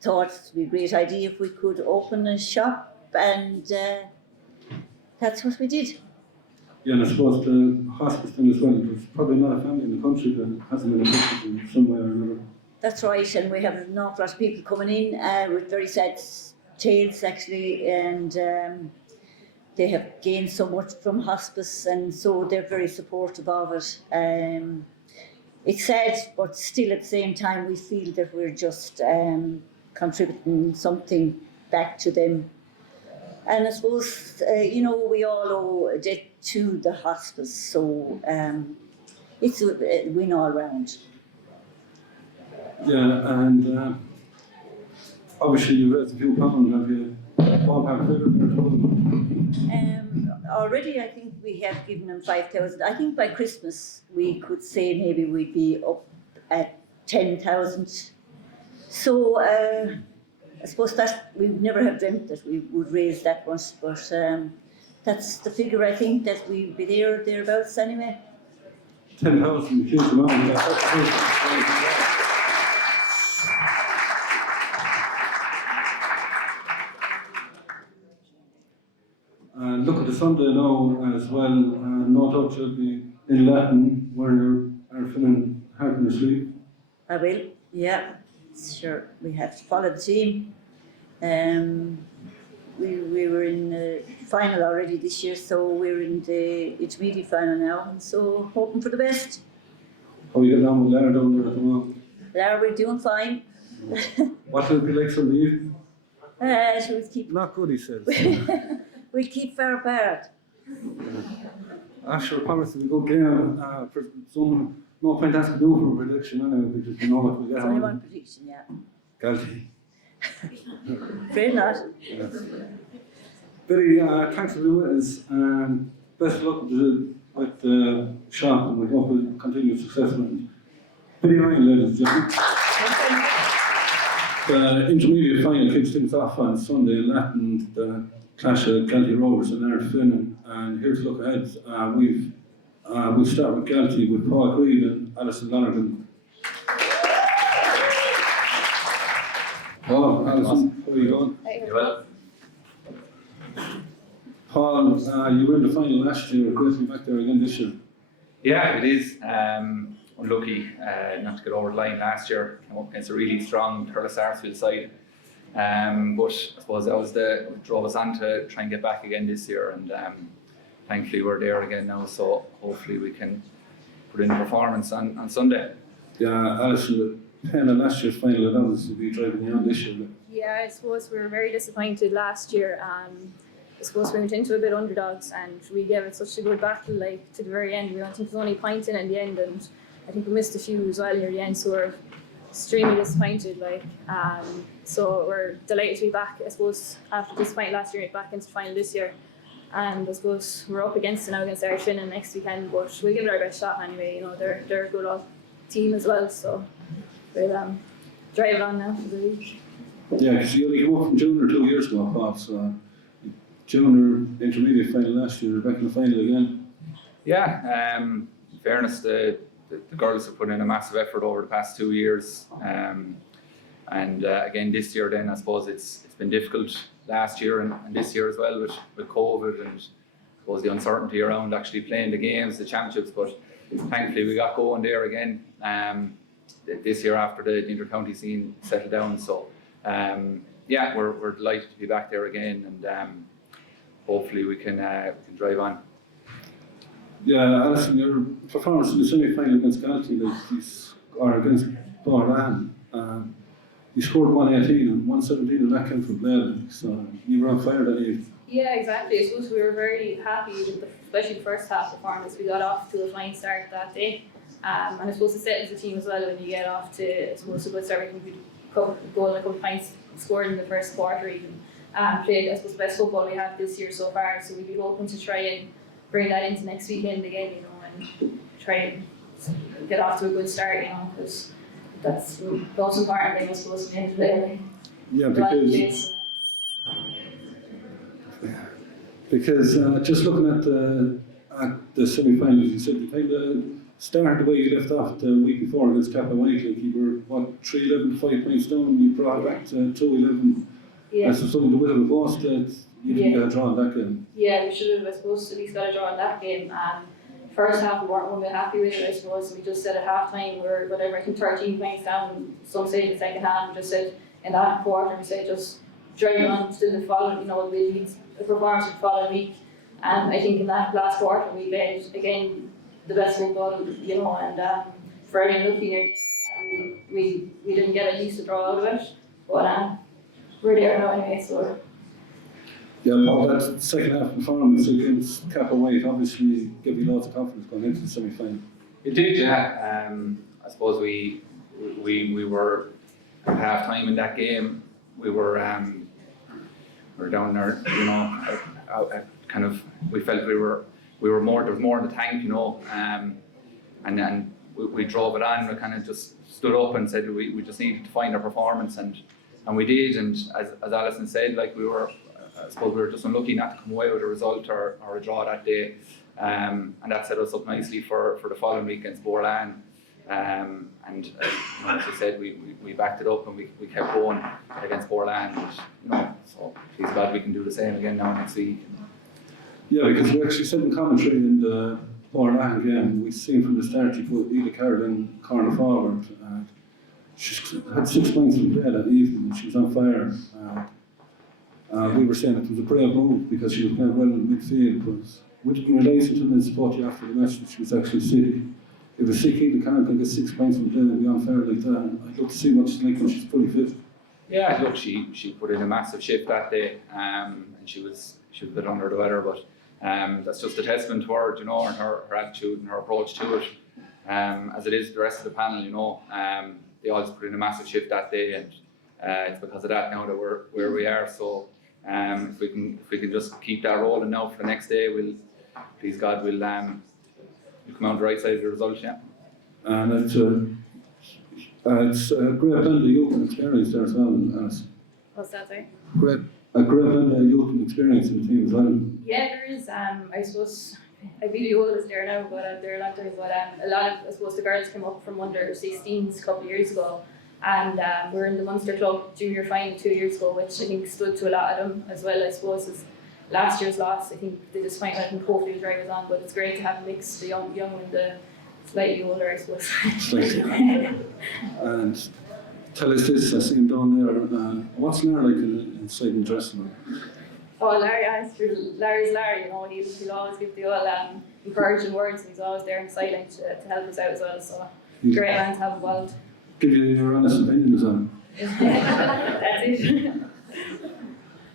thought it would be a great idea if we could open a shop, and that's what we did. Yeah, and I suppose the hospice thing as well, there's probably not a family in the country that hasn't been affected in some way or another. That's right, and we have an awful lot of people coming in with very sad tales, actually, and they have gained so much from hospice, and so they're very supportive of it. It's sad, but still at the same time we feel that we're just contributing something back to them. And I suppose, we all owe a debt to the hospice, so it's a win all round. Yeah, and obviously you've raised a few pounds, have you? Ballpark figure there? Already I think we have given them 5,000. I think by Christmas we could say maybe we'd be up at 10,000. So I suppose that we would never have dreamt that we would raise that much, but that's the figure I think that we'd be thereabouts anyway. 10,000, huge amount. And look at the Sunday now as well. No doubt you'll be in Latin where you are feeling hard in your sleep. I will, yeah, sure. We have to follow the team. We were in the final already this year, so we're in the intermediate final now, and so hoping for the best. How are you getting on with Lara down there at the moment? Lara, we're doing fine. What will it be like Sunday evening? We'll keep. Not good, he says. We'll keep far apart. Sure, promise to be a good game. For some, no point asking to do for a prediction anyway, because you know what we get It's on. only one prediction, yeah. Guilty. Afraid not. Yeah. Billy, thanks for being with us, and best of luck with the shop, and we hope we'll continue successful. Billy Ryan, ladies and gentlemen. The intermediate final kicks things off on Sunday in Latin, the clash of County Rovers and Ardfinnan, and here's a look ahead. We'll start with Galty with Paul Creed and Alison Lonergan. Paul, Alison, how are you going? You well? Paul, you were in the final last year, great to be back there again this year. Yeah, it is. Unlucky not to get over the line last year. Came up against a really strong Thurles Sarsfield side. But I suppose that was drove us on to try and get back again this year, and thankfully we're there again now, so hopefully we can put in a performance on Sunday. Yeah, Alison, in last year's final, that was to be driving you on this year. Yeah, I suppose we were very disappointed last year. I suppose we went into a bit underdogs and we gave it such a good battle, like to the very end. We went into only points in the end, and I think we missed a few as well near the end, so we're extremely disappointed. So we're delighted to be back. I suppose after this point last year, back into the final this year, and I suppose we're up against it now against Ardfinnan next weekend. But we'll give it our best shot anyway. You know, they're a good old team as well, so we'll drive it on now for the week. Yeah, because you only came up from junior 2 years ago, Paul. So junior intermediate final last year, back in the final again. Yeah, in fairness, the girls have put in a massive effort over the past 2 years. And again this year then I suppose it's been difficult last year and this year as well with COVID and I suppose the uncertainty around actually playing the games, the championships, but thankfully we got going there again this year after the inter-county scene settled down. So yeah, we're delighted to be back there again, and hopefully we can drive on. Yeah, Alison, your performance in the semi-final against Galty, or against Balran, you scored 118 and 117 and that came from Blade, so you were on fire that evening. Yeah, exactly. I suppose we were very happy with especially the first half performance. We got off to a fine start that day, and I suppose it settles the team as well when you get off to, I suppose, a good start. I think we goal and a couple of points scored in the first quarter even. Played, I suppose, the best football we have this year so far, so we'd be hoping to try and bring that into next weekend again, you know, and try and get off to a good start, you know, because that's the most important thing, I suppose, at the end of the day. Yeah, because just looking at the semi-finals, you said you kind of started the way you left off the week before against Kappa White, like you were, 3-11, 5 points down, you brought it back to 2-11. Yeah. That's something to bit of a boast that you didn't get a draw in that game. Yeah, we should have, I suppose, at least got a draw in that game. First half we weren't one bit happy with it, I suppose. We just said at half time we were, whatever, I think 13 points down, some say in the second half, we just said in that quarter, we said just drive on to the following, you know, the performance of the following week. I think in that last quarter we played again the best football, you know, and very unlucky near we didn't get at least a draw out of it, but we're there now anyway, so. Yeah, Paul, that second half performance against Kappa White obviously gave you lots of confidence going into the semi-final. It did, yeah. I suppose we were at half time in that game. We were down there, you know, kind of. We felt we were more. There was more in the tank, you know, and then we drove it on. We kind of just stood up and said we just needed to find our performance, and we did. And as Alison said, like I suppose we were just unlucky not to come away with a result or a draw that day. And that set us up nicely for the following week against Borland. And you know, as I said, we backed it up and we kept going against Borland. And, you know, so please God we can do the same again now next week. Yeah, because we actually said in commentary in the Borland game, we seen from the start she put Ida Carolyn corner forward. She had 6 points in play that evening and she was on fire. We were saying it was a brave move because she was playing well in midfield, but we didn't realise until I spoke to you after the match that she was actually sick. If a sick Ida Carolyn can get 6 points in play and be on fire like that, I'd love to see what she's like when she's fully fit. Yeah, look, she put in a massive shift that day, and she was a bit under the weather, but that's just a testament to her, you know, and her attitude and her approach to it. As it is the rest of the panel, you know, they all just put in a massive shift that day, and it's because of that now that we're where we are. So if we can just keep that rolling now for the next day, please God we'll come out the right side of the result, yeah. And it's a great blend of youth and experience there as well, Alice. What's that say? A great blend of youth and experience in the team as well. Yeah, there is. I suppose I'd be the oldest there now, but there are a lot of a lot of, I suppose, the girls came up from under 16s a couple of years ago, and we're in the Munster Club junior final 2 years ago, which I think stood to a lot of them as well. I suppose as last year's loss, I think they just find out and hopefully the drivers on, but it's great to have a mix, the young and the slightly older, I suppose. And tell us this, I see him down there. What's Larry like inside the dressing room? Oh, Larry's Larry, you know, he'll always give the all encouraging words, and he's always there and silent to help us out as well, so great man to have involved. Give you your honest opinion as well. That's it.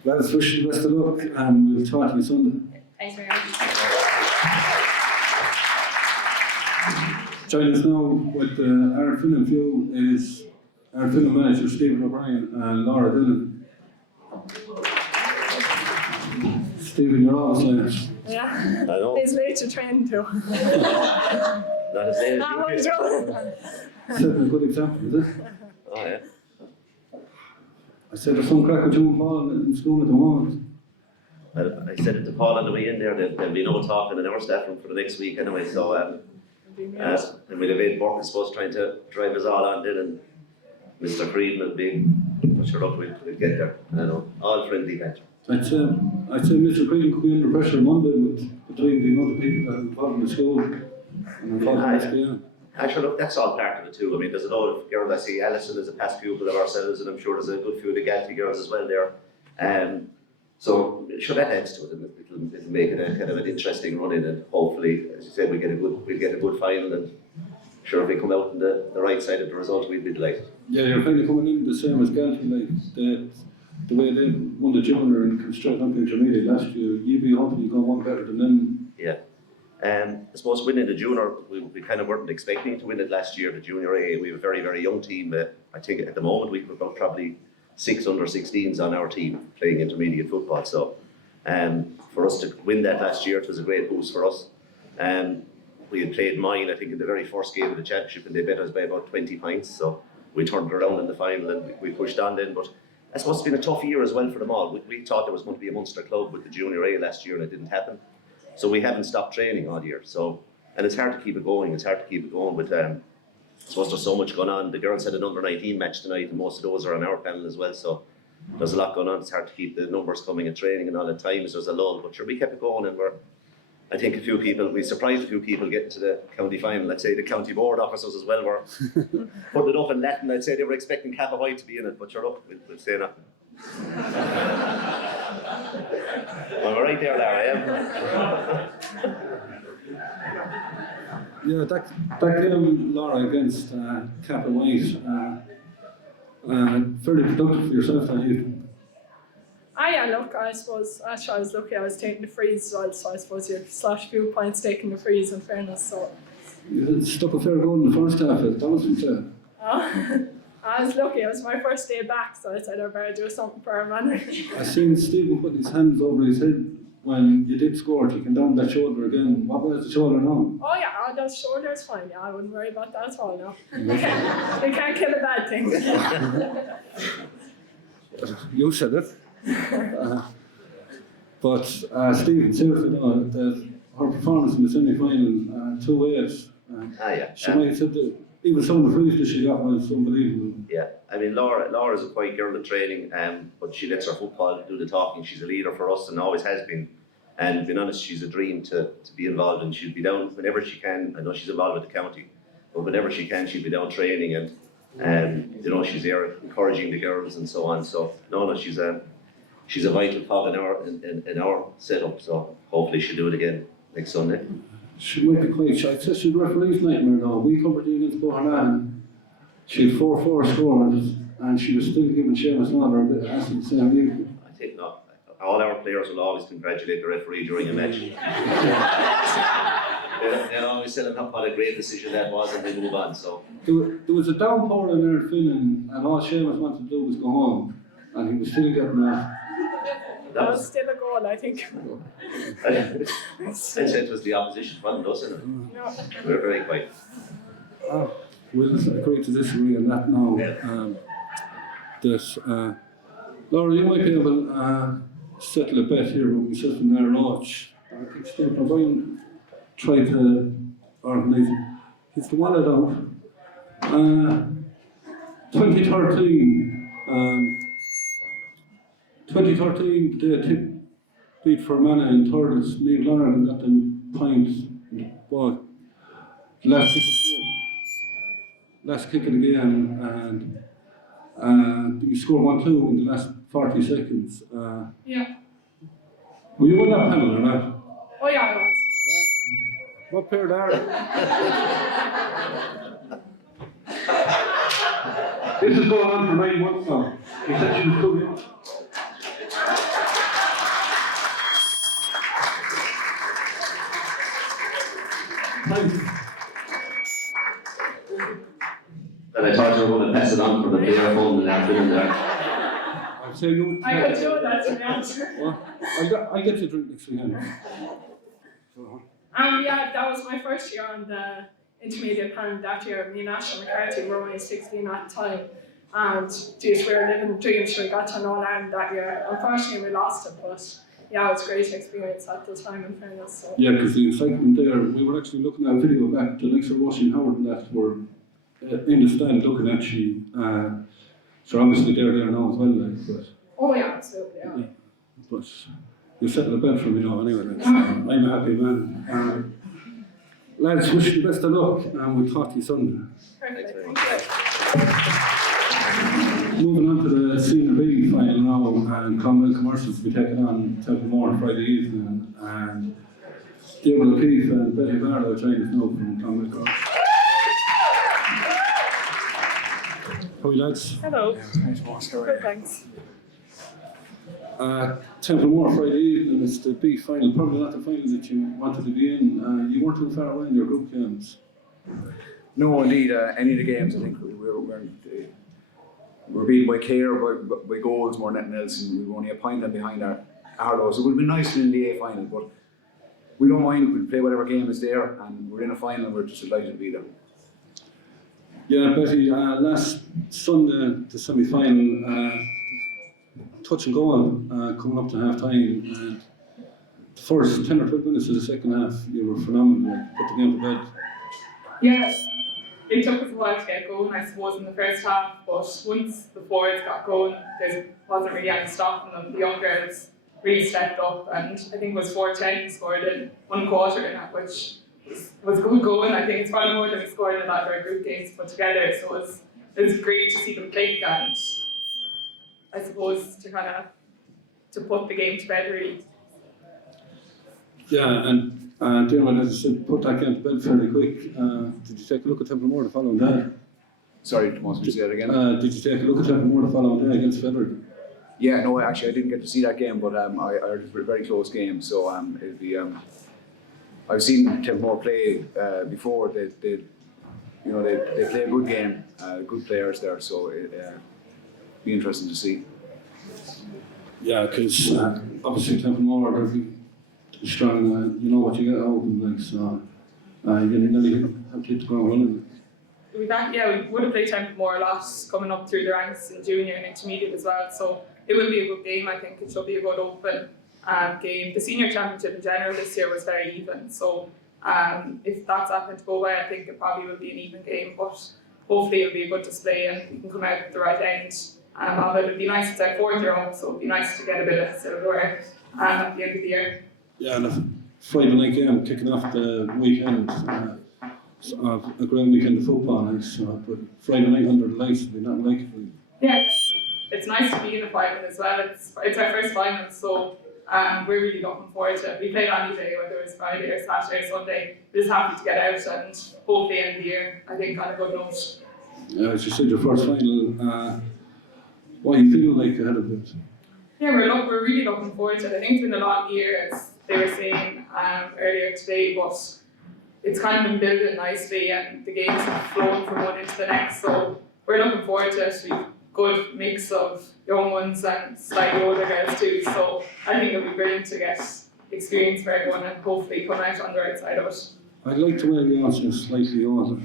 Lads, wish you the best of luck and we'll talk to you Sunday. Thanks very much. Joining us now with our film view is our film manager Stephen O'Brien and Laura Dillon. Stephen, you're always late. Yeah, I know. it's late to train too. Not as late as you. Setting a good example, is it? Oh yeah. I said there's some crack with you and Paul in school at the moment. Well, I said it to Paul on the way in there that there'll be no talking in our staff room for the next week anyway, so and we'll have Ed Burke, I suppose, trying to drive us all on then, and Mr. Friedman will be, but sure look, we'll get there, I know, all friendly banter. I'd say Mr. Cregan could be under pressure Monday between the amount of people that are involved in the school and involved in the game. Actually, look, that's all part of it too. I mean, there's a lot of girls. I see Alison is a past pupil of ourselves, and I'm sure there's a good few of the Galtee girls as well there. So, sure, that adds to it. It'll make it a kind of an interesting run in, and hopefully, as you said, we'll get a good final. And sure, if we come out on the right side of the result, we'd be delighted. Yeah, you're kind of coming in the same as Galtee, like the way they won the junior and came straight up intermediate last year. You'd be hoping you go one better than them. Yeah. I suppose winning the junior, we kind of weren't expecting to win it last year, the junior A. We have a very, very young team. I think at the moment we've about probably 6 under 16s on our team playing intermediate football. So for us to win that last year, it was a great boost for us. We had played mine, I think, in the very first game of the championship, and they beat us by about 20 points. So we turned around in the final and we pushed on then. But I suppose it's been a tough year as well for them all. We thought there was going to be a Munster club with the junior A last year, and it didn't happen. So we haven't stopped training all year. So, and it's hard to keep it going. But I suppose there's so much going on. The girls had an under 19 match tonight, and most of those are on our panel as well. So there's a lot going on. It's hard to keep the numbers coming and training, and all the times there's a lull. But sure, we kept it going, and I think we surprised a few people getting to the county final. I'd say the county board officers as well were putting it up in Latin. I'd say they were expecting Kappa White to be in it, but sure, look, we'll say nothing. Well, we're right there, Lara, Yeah, that game, Laura, against Cap and White, fairly productive for yourself that evening. Yeah, look, I suppose actually I was lucky I was taking the frees as well, so I suppose you slash a few points taking the frees in fairness, so. You stuck a fair goal in the first half, that was fair. I was lucky, it was my first day back, so I said I better do something for our man. I seen Stephen putting his hands over his head when you did score, taking down that shoulder again. What was the shoulder now? Oh yeah, that shoulder's fine, yeah, I wouldn't worry about that at all now. They can't kill a bad thing. You said it. But Stephen, seriously, that her performance in the semi-final, 2-8, she might have said that even some of the frees that she got was unbelievable. Yeah, I mean, Laura's a quiet girl in training, but she lets her football do the talking. She's a leader for us and always has been. And being honest, she's a dream to be involved, and she'll be down whenever she can. I know she's involved with the county, but whenever she can, she'll be down training, and you know, she's there encouraging the girls and so on. So no, she's a vital cog in our setup. So hopefully she'll do it again next Sunday. She might be quite shy. It's just a referee's nightmare now. We covered you against Bohanan. She had 4-4 scores, and she was still giving Seamus Noller a bit of acid the same evening. I think not. All our players will always congratulate the referee during a match. They'll always tell him what a great decision that was, and they move on. So there was a downpour in there at Finnan, and all Seamus wanted to do was go home, and he was still getting that. That was still a goal, I think. I said it was the opposition, wasn't us, isn't it? No. We're very quiet. We'll agree to disagree on that now. Laura, you might be able to settle a bet here with myself and Nair Roach. I think Steve Provine tried to organise it. It's the wallet out. 2013, the Tipp beat Fermanagh in Thurles. Niamh Lonergan got them points. Last kick of the game, and you scored 1-2 in the last 40 seconds. Yeah. Were you on that panel or not? Oh yeah, I was. What pair there? This is going on for 9 months now. He said she was too young. Thanks. And I thought you were going to pass it on for the player phone and that in there. I'd say you. I could do that to be honest. Well, I'll get you a drink next weekend. Yeah, that was my first year on the intermediate panel that year. Me and Ashley McCarthy were only 16 at the time. And geez, we were living dreams. We got to All Ireland that year. Unfortunately, we lost it, but yeah, it was a great experience at the time in fairness. So. Yeah, because the excitement there, we were actually looking at a video back, the likes of Russian Howard and that were in the stand looking at you. So obviously they're there now as well, like, but. Oh yeah, absolutely, yeah. But you settled the bed for me now anyway, like, I'm a happy man. Lads, wish you the best of luck, and we'll talk to you Sunday. Perfect, thank you. Moving on to the Senior B final now, and Cahir Commercials will be taking on Templemore on Friday evening, and David O'Keefe and Betty Barlow join us now from Cahir Commercials. How are you lads? Hello. Good, thanks. Templemore Friday evening, it's the B final, probably not the final that you wanted to be in. You weren't too far away in your group games. No, indeed, any of the games I think we're beaten by Cahir by goals more than anything else, and we were only a point behind Arlo, so it would have been nice in the A final, but we don't mind, we'll play whatever game is there, and we're in a final and we're just delighted to be there. Yeah, Betty, last Sunday, the semi-final, touch and go coming up to half time, and the first 10 or 12 minutes of the second half, you were phenomenal, like, put the game to bed. Yeah, it took us a while to get going, I suppose, in the first half, but once the forwards got going, there wasn't really any stopping them. The young girls really stepped up, and I think it was 4-10 scored in one quarter in that, which was good going. I think it's probably more than we scored in a lot of our group games put together, so it was great to see them click, and I suppose to kind of to put the game to bed really. Yeah, and Dermot, as I said, put that game to bed fairly quick. Did you take a look at Templemore the following day? Sorry, must you say that again? Did you take a look at Templemore the following day against Federer? Yeah, no, actually I didn't get to see that game, but I heard it was a very close game. So it'll be. I've seen Templemore play before. They play a good game, good players there. So it'll be interesting to see. Yeah, because obviously Templemore are very strong. You know what you get out of them, like so. You nearly have to hit the ground running. We would have played Templemore a lot coming up through the ranks in junior and intermediate as well. So it will be a good game. I think it should be a good open game. The senior championship in general this year was very even. So if that's happened to go well, I think it probably will be an even game. But hopefully it'll be a good display and we can come out at the right end. But it'd be nice, it's our 4th year old, so it'd be nice to get a bit of silverware at the end of the year. Yeah, and a Friday night game kicking off the weekend. A grand weekend of football, but Friday night under the lights would be not like it. Yeah, it's nice to be in the final as well. It's our first final, so we're really looking forward to it. We played any day, whether it's Friday or Saturday or Sunday. We're just happy to get out and hopefully end the year, I think, on a good note. Yeah, as you said, your first final, what are you feeling like ahead of it? Yeah, we're really looking forward to it. I think it's been a long year, as they were saying earlier today, but it's kind of been building nicely and the games have flown from one into the next, so we're looking forward to it. We've a good mix of young ones and slightly older girls too, so I think it'll be brilliant to get experience for everyone and hopefully come out on the right side of it. I'd like to wear the answer slightly older.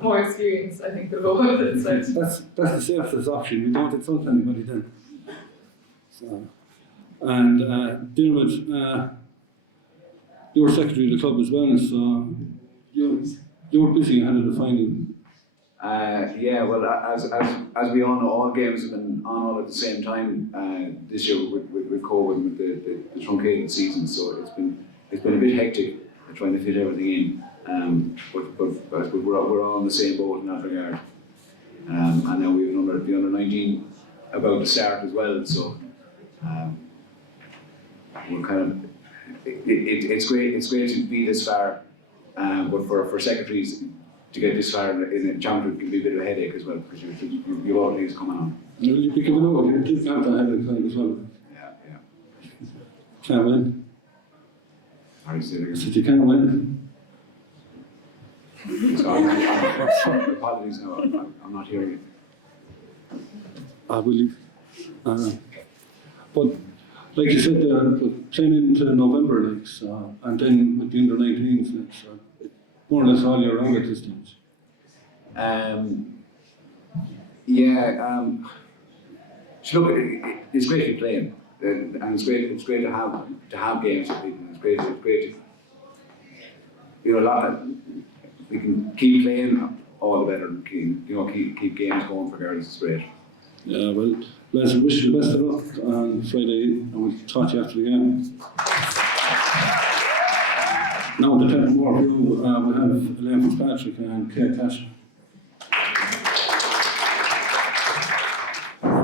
More experience, I think, will go with it. So. That's the safest option. You don't insult anybody then. So, and Dermot, you were secretary of the club as well, so you were busy ahead of the final. Yeah, well, as we all know, all games have been on all at the same time this year with COVID, with the truncated season. So it's been a bit hectic trying to fit everything in. But we're all in the same boat in that regard. And now we have the under 19 about to start as well. So we're kind of. It's great to be this far, but for secretaries to get this far in a championship can be a bit of a headache as well because you all things coming on. You'll be giving over. You didn't have that headache as well. Yeah. Can't win. How do you say it again? So you can't win. So apologies now. I'm not hearing it. I believe. But like you said, playing into November, and then with the under 19s, more or less all year round at this stage. Look, it's great to be playing, and it's great to have games with people. It's great. We can keep playing all the better. Keep games going for girls. It's great. Yeah, well, lads, I wish you the best of luck on Friday, and we'll talk to you after the game. Now, the Templemore crew, we have Elaine Fitzpatrick and Kate Cash.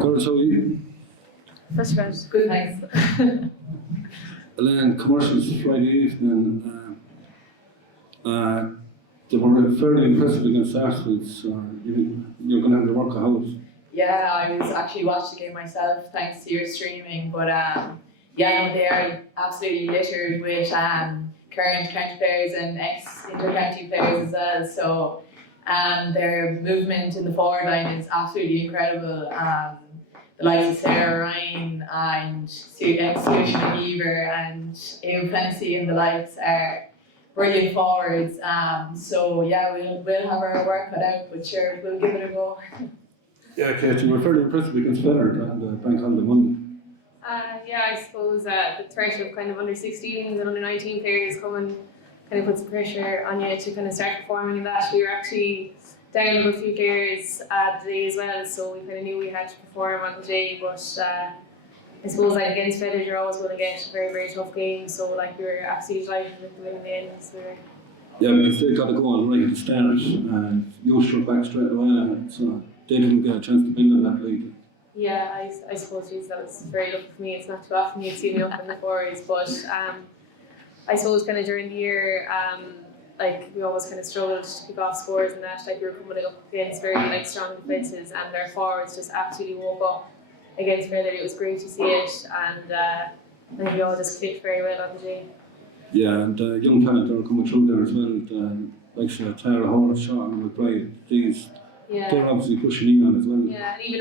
Girls, how are you? That's about good, thanks. Elaine, commercials Friday evening. They were fairly impressive against Arsenal, so you're going to have to work a house. Yeah, I was actually watching the game myself thanks to your streaming, but they are absolutely littered with current county players and ex-inter-county players as well, so their movement in the forward line is absolutely incredible. The likes of Sarah Ryan and Susan McGeever and Ewan Clancy and the likes are brilliant forwards. So yeah, we'll have our work cut out, but sure, we'll give it a go. Yeah, Kate, you were fairly impressive against Federer and Bank Holiday Monday. I suppose the threat of kind of under 16s and under 19 players coming kind of puts some pressure on you to kind of start performing in that. We were actually down a few players the day as well, so we kind of knew we had to perform on the day. But I suppose against Federer, you're always going to get a very, very tough game. So we were absolutely delighted with the win in the end. So yeah, because they got to go on right at the start, and you struck back straight away, so they didn't get a chance to build on that lead. Yeah, I suppose geez, that was very lucky for me. It's not too often you'd see me up in the forwards, but I suppose kind of during the year, like we always kind of struggled to pick off scores and that. Like we were coming up against very like strong defences, and their forwards just absolutely woke up against Fairleigh. It was great to see it, and I think we all just clicked very well on the day. Yeah, and young talent are coming through there as well. Like Tara Howard, Sean McBride, they're obviously pushing in on as well. Yeah, and even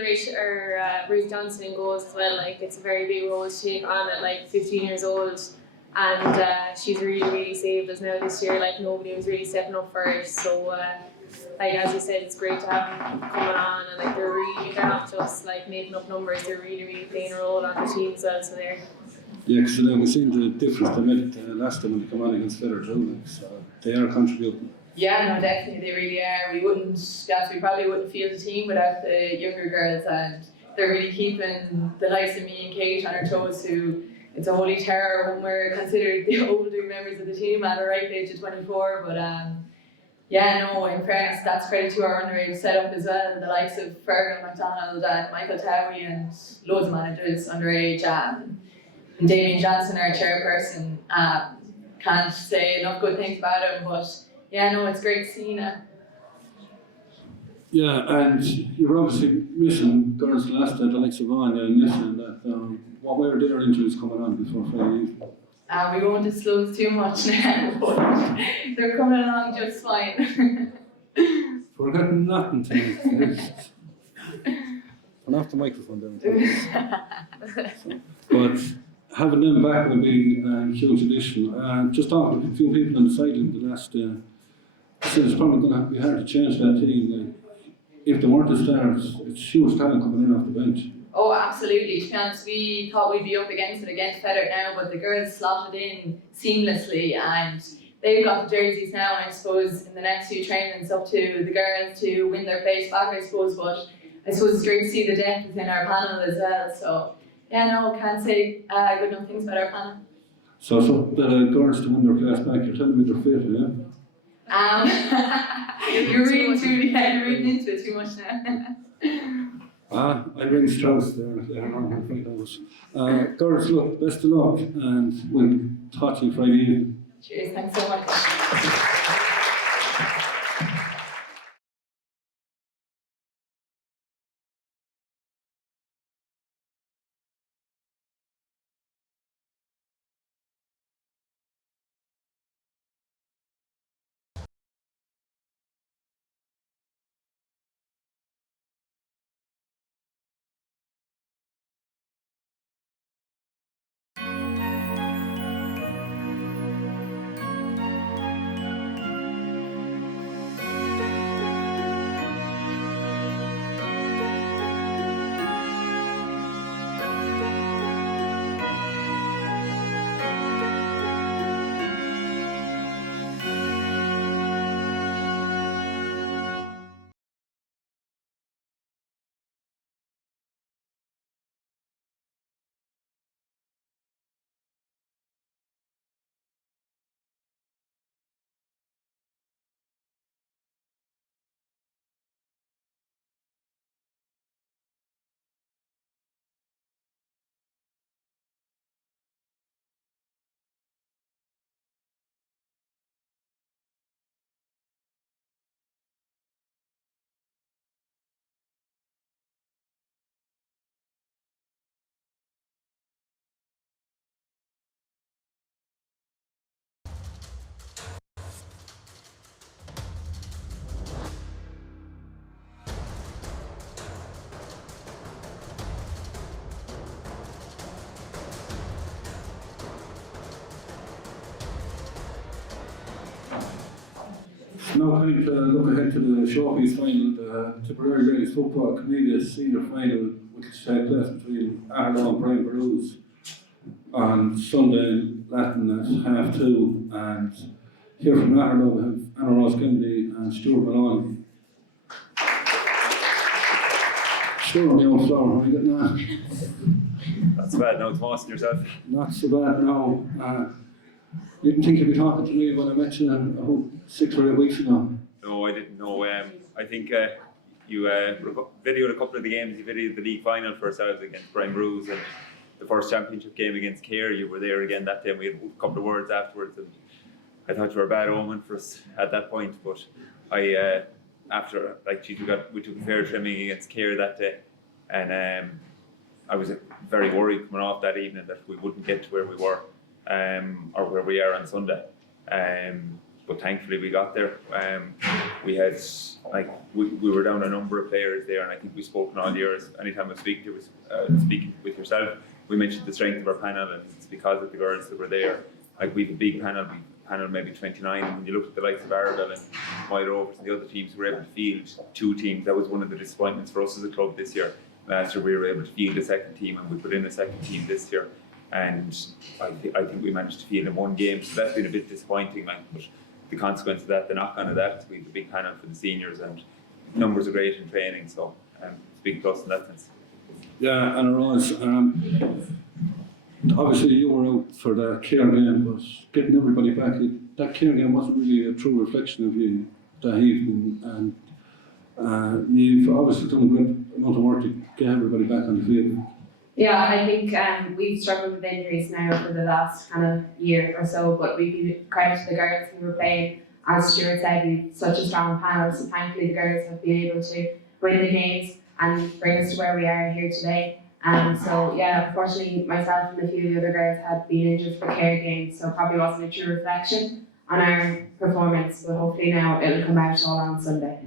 Ruth Johnson in goals as well. Like it's a very big role to take on at like 15 years old, and she's really saved us now this year. Like nobody was really stepping up for her. So like as you said, it's great to have them coming on, and like they're not just like making up numbers. They're really playing a role on the team as well. So they're. Yeah, because we've seen the difference they made last time when they come on against Feather too. So they are contributing. Yeah, no, definitely they really are. We probably wouldn't field the team without the younger girls, and they're really keeping the likes of me and Kate on our toes, who it's a holy terror when we're considered the older members of the team at a ripe age of 24. But yeah, no, in fairness, that's credit to our underage setup as well. The likes of Fergal McDonald and Michael Towie and loads of managers underage. And Damien Johnson, our chairperson, can't say enough good things about him, but yeah, no, it's great to see now. Yeah, and you were obviously missing girls last night, the likes of Anya and Nissa and that. What were their injuries coming on before Friday evening? We won't disclose too much now, but they're coming along just fine. Forgetting nothing tonight. Turn off the microphone there. But having them back will be a huge addition. Just talking to a few people on the sideline the last so it's probably going to be hard to change that team. Like, if they weren't the stars, it's huge talent coming in off the bench. Oh, absolutely. To be honest, we thought we'd be up against it against Feather now, but the girls slotted in seamlessly, and they've got the jerseys now, and I suppose in the next few trainings up to the girls to win their place back, I suppose. But I suppose it's great to see the depth within our panel as well. So yeah, no, can't say good enough things about our panel. So the girls to win their place back, you're telling me they're fit, yeah? You're reading into it too much now. I ring Strauss there on Friday. Girls, look, best of luck, and we'll talk to you Friday evening. Cheers, thanks so much. Now time to look ahead to the showpiece final, the Tipperary Ladies Football Media Senior Final, which will take place between Arlo and Brian Barrows on Sunday, Latin at 2:30. And here from Arlo we have Anna Ross Kennedy and Stuart Maloney. Stuart on the old floor, how are you getting on? Not so bad now, Thomas, and yourself? Not so bad now. You didn't think you'd be talking to me when I met you about 6 or 8 weeks ago? No, I didn't know. I think you videoed a couple of the games. You videoed the league final for ourselves against Brian Bruce and the first championship game against Cahir. You were there again that day. We had a couple of words afterwards, and I thought you were a bad omen for us at that point. But after we took a fair trimming against Cahir that day, and I was very worried coming off that evening that we wouldn't get to where we were, or where we are on Sunday. But thankfully we got there. We had we were down a number of players there, and I think we've spoken all year. Anytime I speak with yourself, we mentioned the strength of our panel, and it's because of the girls that were there. Like we have a big panel, maybe 29. And when you look at the likes of Arabelle and Moyle Rovers and the other teams, we were able to field 2 teams. That was one of the disappointments for us as a club this year. Last year we were able to field a second team, and we put in a second team this year. And I think we managed to field in 1 game, so that's been a bit disappointing. But the consequence of that, the knock-on of that, we have a big panel for the seniors, and numbers are great in training, so it's a big plus in that sense. Yeah, and it was. Obviously, you were out for the Cahir game, but getting everybody back, that Cahir game wasn't really a true reflection of you that evening, and you've obviously done a great amount of work to get everybody back on the field. Yeah, I think we've struggled with injuries now for the last kind of year or so, but we give credit to the girls who were playing. As Stuart said, we've such a strong panel, so thankfully the girls have been able to win the games and bring us to where we are here today. So yeah, unfortunately myself and a few of the other girls had been injured for the Cahir game, so probably wasn't a true reflection on our performance, but hopefully now it'll come out all on Sunday.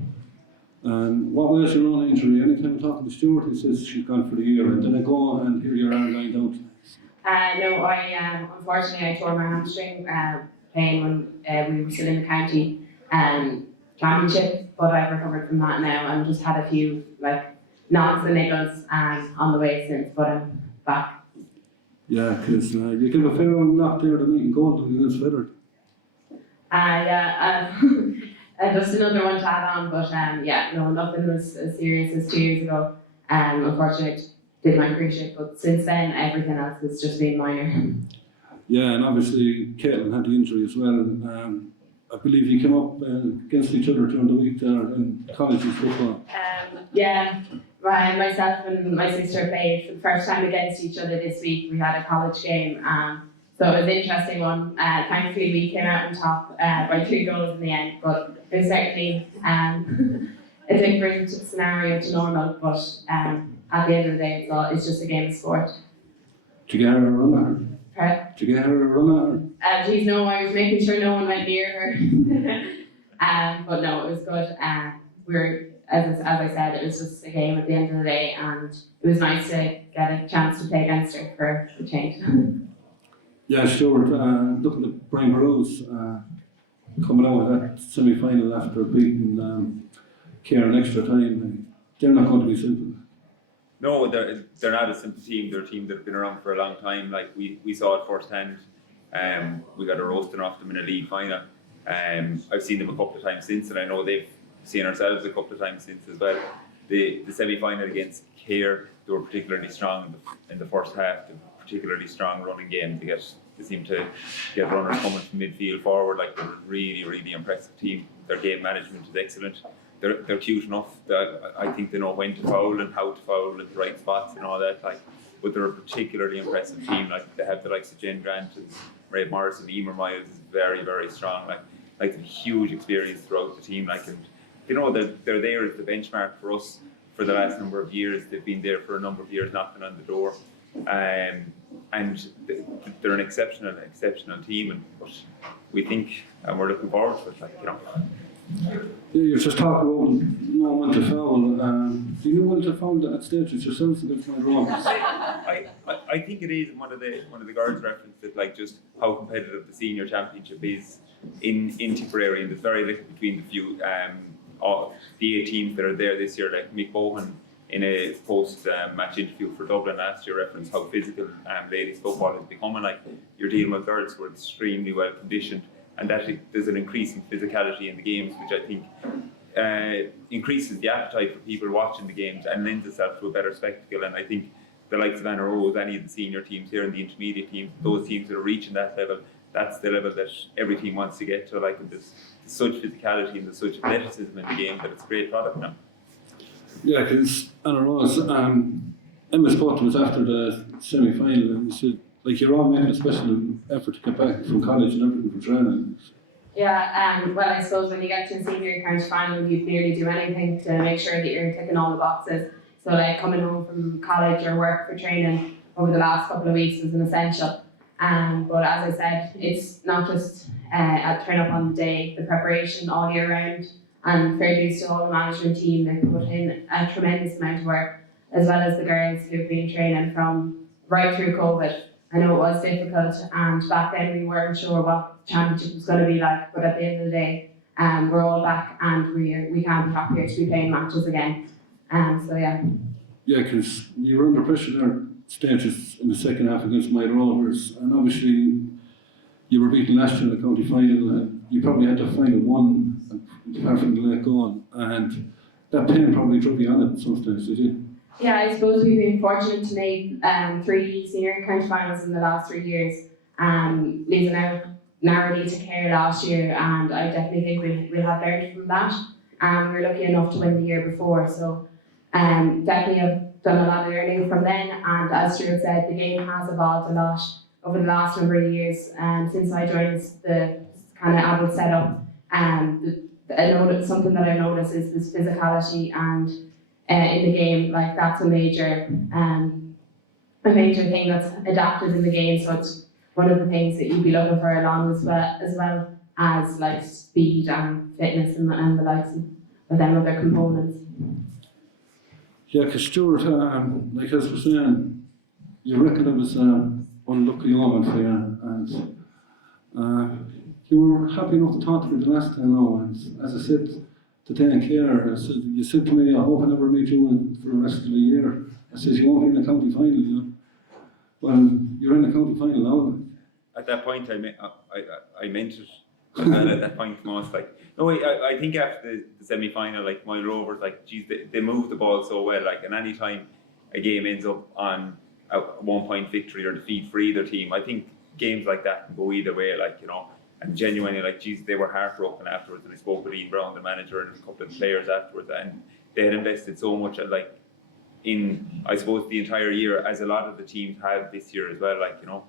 What was your own injury? Anytime I talk to Stuart, he says she's gone for the year, and then I go and hear your arm lying down. No, unfortunately I tore my hamstring playing when we were still in the county championship, but I've recovered from that now and just had a few knocks and niggles on the way since, but I'm back. Yeah, because you give a fair old knock there the night in goal against Feather. Just another one to add on, but nothing was as serious as 2 years ago. Unfortunately, I did my cruciate, but since then everything else has just been minor. Yeah, and obviously Caitlin had the injury as well. I believe you came up against each other during the week there in college football. Myself and my sister played for the first time against each other this week. We had a college game. So it was an interesting one. Thankfully we came out on top by 3 goals in the end, but it was certainly a different scenario to normal, but at the end of the day it's just a game of sport. Did you get her a run at her? Right? Did you get her a run at her? No, I was making sure no one went near her. But no, it was good. As I said, it was just a game at the end of the day, and it was nice to get a chance to play against her for a change. Yeah, Stuart, looking at Brian Bruce coming out of that semi-final after beating Cahir in extra time, they're not going to be simple. No, they're not a simple team. They're a team that have been around for a long time. We saw it firsthand. We got a roasting off them in a league final. I've seen them a couple of times since, and I know they've seen ourselves a couple of times since as well. The semi-final against Cahir, they were particularly strong in the first half. They were particularly strong running game. They seem to get runners coming from midfield forward. They're a really, really impressive team. Their game management is excellent. They're cute enough. I think they know when to foul and how to foul at the right spots and all that. But they're a particularly impressive team. They have the likes of Jen Grant and Ray Morris and Emer Miles is very, very strong. They have huge experience throughout the team. They're there as the benchmark for us for the last number of years. They've been there for a number of years, knocking on the door. And they're an exceptional team, but we think, and we're looking forward to it. Yeah, you're just talking about knowing when to foul. Do you know when to foul at stages yourself against my wrong? I think it is one of the guards referenced that just how competitive the senior championship is in Tipperary, and there's very little between the few the 8 teams that are there this year. Mick Bohan in a post-match interview for Dublin last year referenced how physical ladies football is becoming. You're dealing with girls who are extremely well conditioned, and that there's an increase in physicality in the games, which I think increases the appetite for people watching the games and lends itself to a better spectacle. And I think the likes of Anna Rose, any of the senior teams here and the intermediate teams, those teams that are reaching that level, that's the level that every team wants to get to. There's such physicality and there's such athleticism in the game that it's a great product now. Yeah, because Anna Rose, Emma spoke to us after the semi-final and he said, like, you're all making a special effort to get back from college and everything for training. Yeah, well, I suppose when you get to a senior county final, you'd nearly do anything to make sure that you're ticking all the boxes. So, like, coming home from college or work for training over the last couple of weeks is an essential. But as I said, it's not just turn up on the day, the preparation all year round, and fair dues to all the management team. They put in a tremendous amount of work, as well as the girls who've been training from right through COVID. I know it was difficult, and back then we weren't sure what the championship was going to be like, but at the end of the day, we're all back and we can't be happier to be playing matches again. So yeah. Yeah, because you were under pressure there stages in the second half against my Rovers, and obviously you were beaten last year in the county final, and you probably had the final one apart from the late goal, and that pain probably drove you on it sometimes, did you? Yeah, I suppose we've been fortunate to make 3 senior county finals in the last 3 years, losing out narrowly to Cahir last year, and I definitely think we'll have learned from that. We were lucky enough to win the year before, so definitely have done a lot of learning from then, and as Stuart said, the game has evolved a lot over the last number of years, since I joined the kind of adult setup. Something that I noticed is this physicality and in the game, like that's a major thing that's adapted in the game, so it's one of the things that you'd be looking for along as well as like speed and fitness and the likes of them other components. Yeah, because Stuart, like as we're saying, you reckon it was an unlucky moment for you, and you were happy enough to talk to me the last time now, and as I said to Dan Cahir, you said to me, I hope I never meet you for the rest of the year. I said, you won't be in the county final, you know. Well, you're in the county final now. At that point, I meant it. And at that point, most like, no, I think after the semi-final, like my Rovers, like, geez, they moved the ball so well, like, and any time a game ends up on a 1-point victory or defeat for either team, I think games like that can go either way, like, you know, and genuinely, like, geez, they were heartbroken afterwards, and I spoke with Ian Brown, the manager, and a couple of players afterwards, and they had invested so much, like, in, I suppose, the entire year, as a lot of the teams have this year as well, like, you know,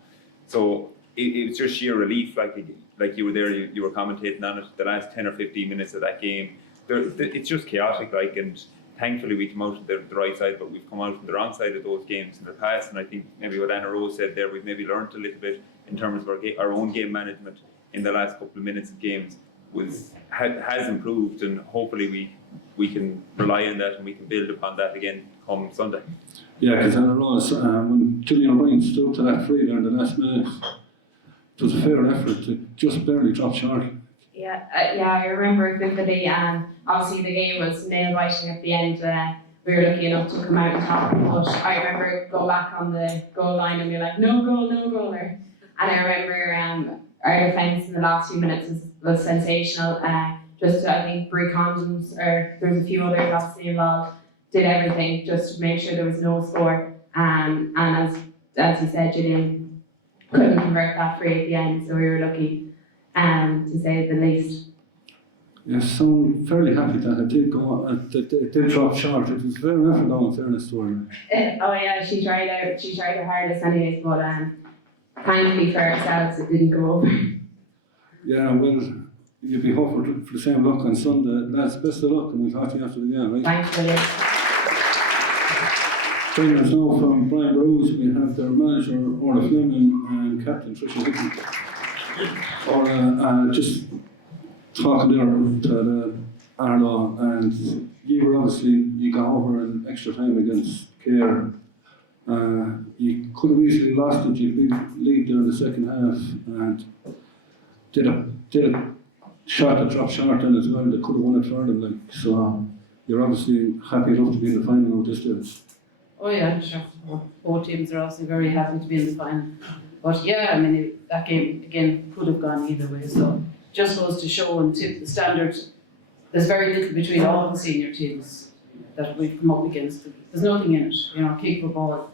so it was just sheer relief, like you were there, you were commentating on it, the last 10 or 15 minutes of that game. It's just chaotic, like, and thankfully we come out on the right side, but we've come out on the wrong side of those games in the past, and I think maybe what Anna Rose said there, we've maybe learned a little bit in terms of our own game management in the last couple of minutes of games has improved, and hopefully we can rely on that and we can build upon that again come Sunday. Yeah, because Anna Rose, when Julian O'Brien stood to that free there in the last minute, it was a fair effort to just barely drop short. Yeah, I remember it vividly, and obviously the game was nail-biting at the end. We were lucky enough to come out on top, but I remember going back on the goal line and be like, no goaler. And I remember our defence in the last few minutes was sensational. Just I think Brie Condons, or there was a few others obviously involved, did everything just to make sure there was no score. And as you said, Gillian couldn't convert that free at the end, so we were lucky, to say the least. Yes, so I'm fairly happy that it did go. It did drop short. It was very effort though, in fairness to her. Oh yeah, she tried her hardest anyways, but thankfully for ourselves it didn't go over. Yeah, well, you'll be hopeful for the same luck on Sunday. Lads, best of luck, and we'll talk to you after the game, right? Thanks, William. Joining us now from Brian Bruce, we have their manager, Orla Fleming, and captain, Tricia Hickey. Orla, just talking there to Arlo, and you got over in extra time against Cahir. You could have easily lost it. You lead there in the second half, and did a shot that dropped short then as well. They could have won it for them, like, so. You're obviously happy enough to be in the final of this stage. Oh yeah, sure. Both teams are obviously very happy to be in the final. But yeah, I mean, that game again could have gone either way. So just goes to show and tip the standard. There's very little between all the senior teams that we've come up against. There's nothing in it, you know, kick for ball.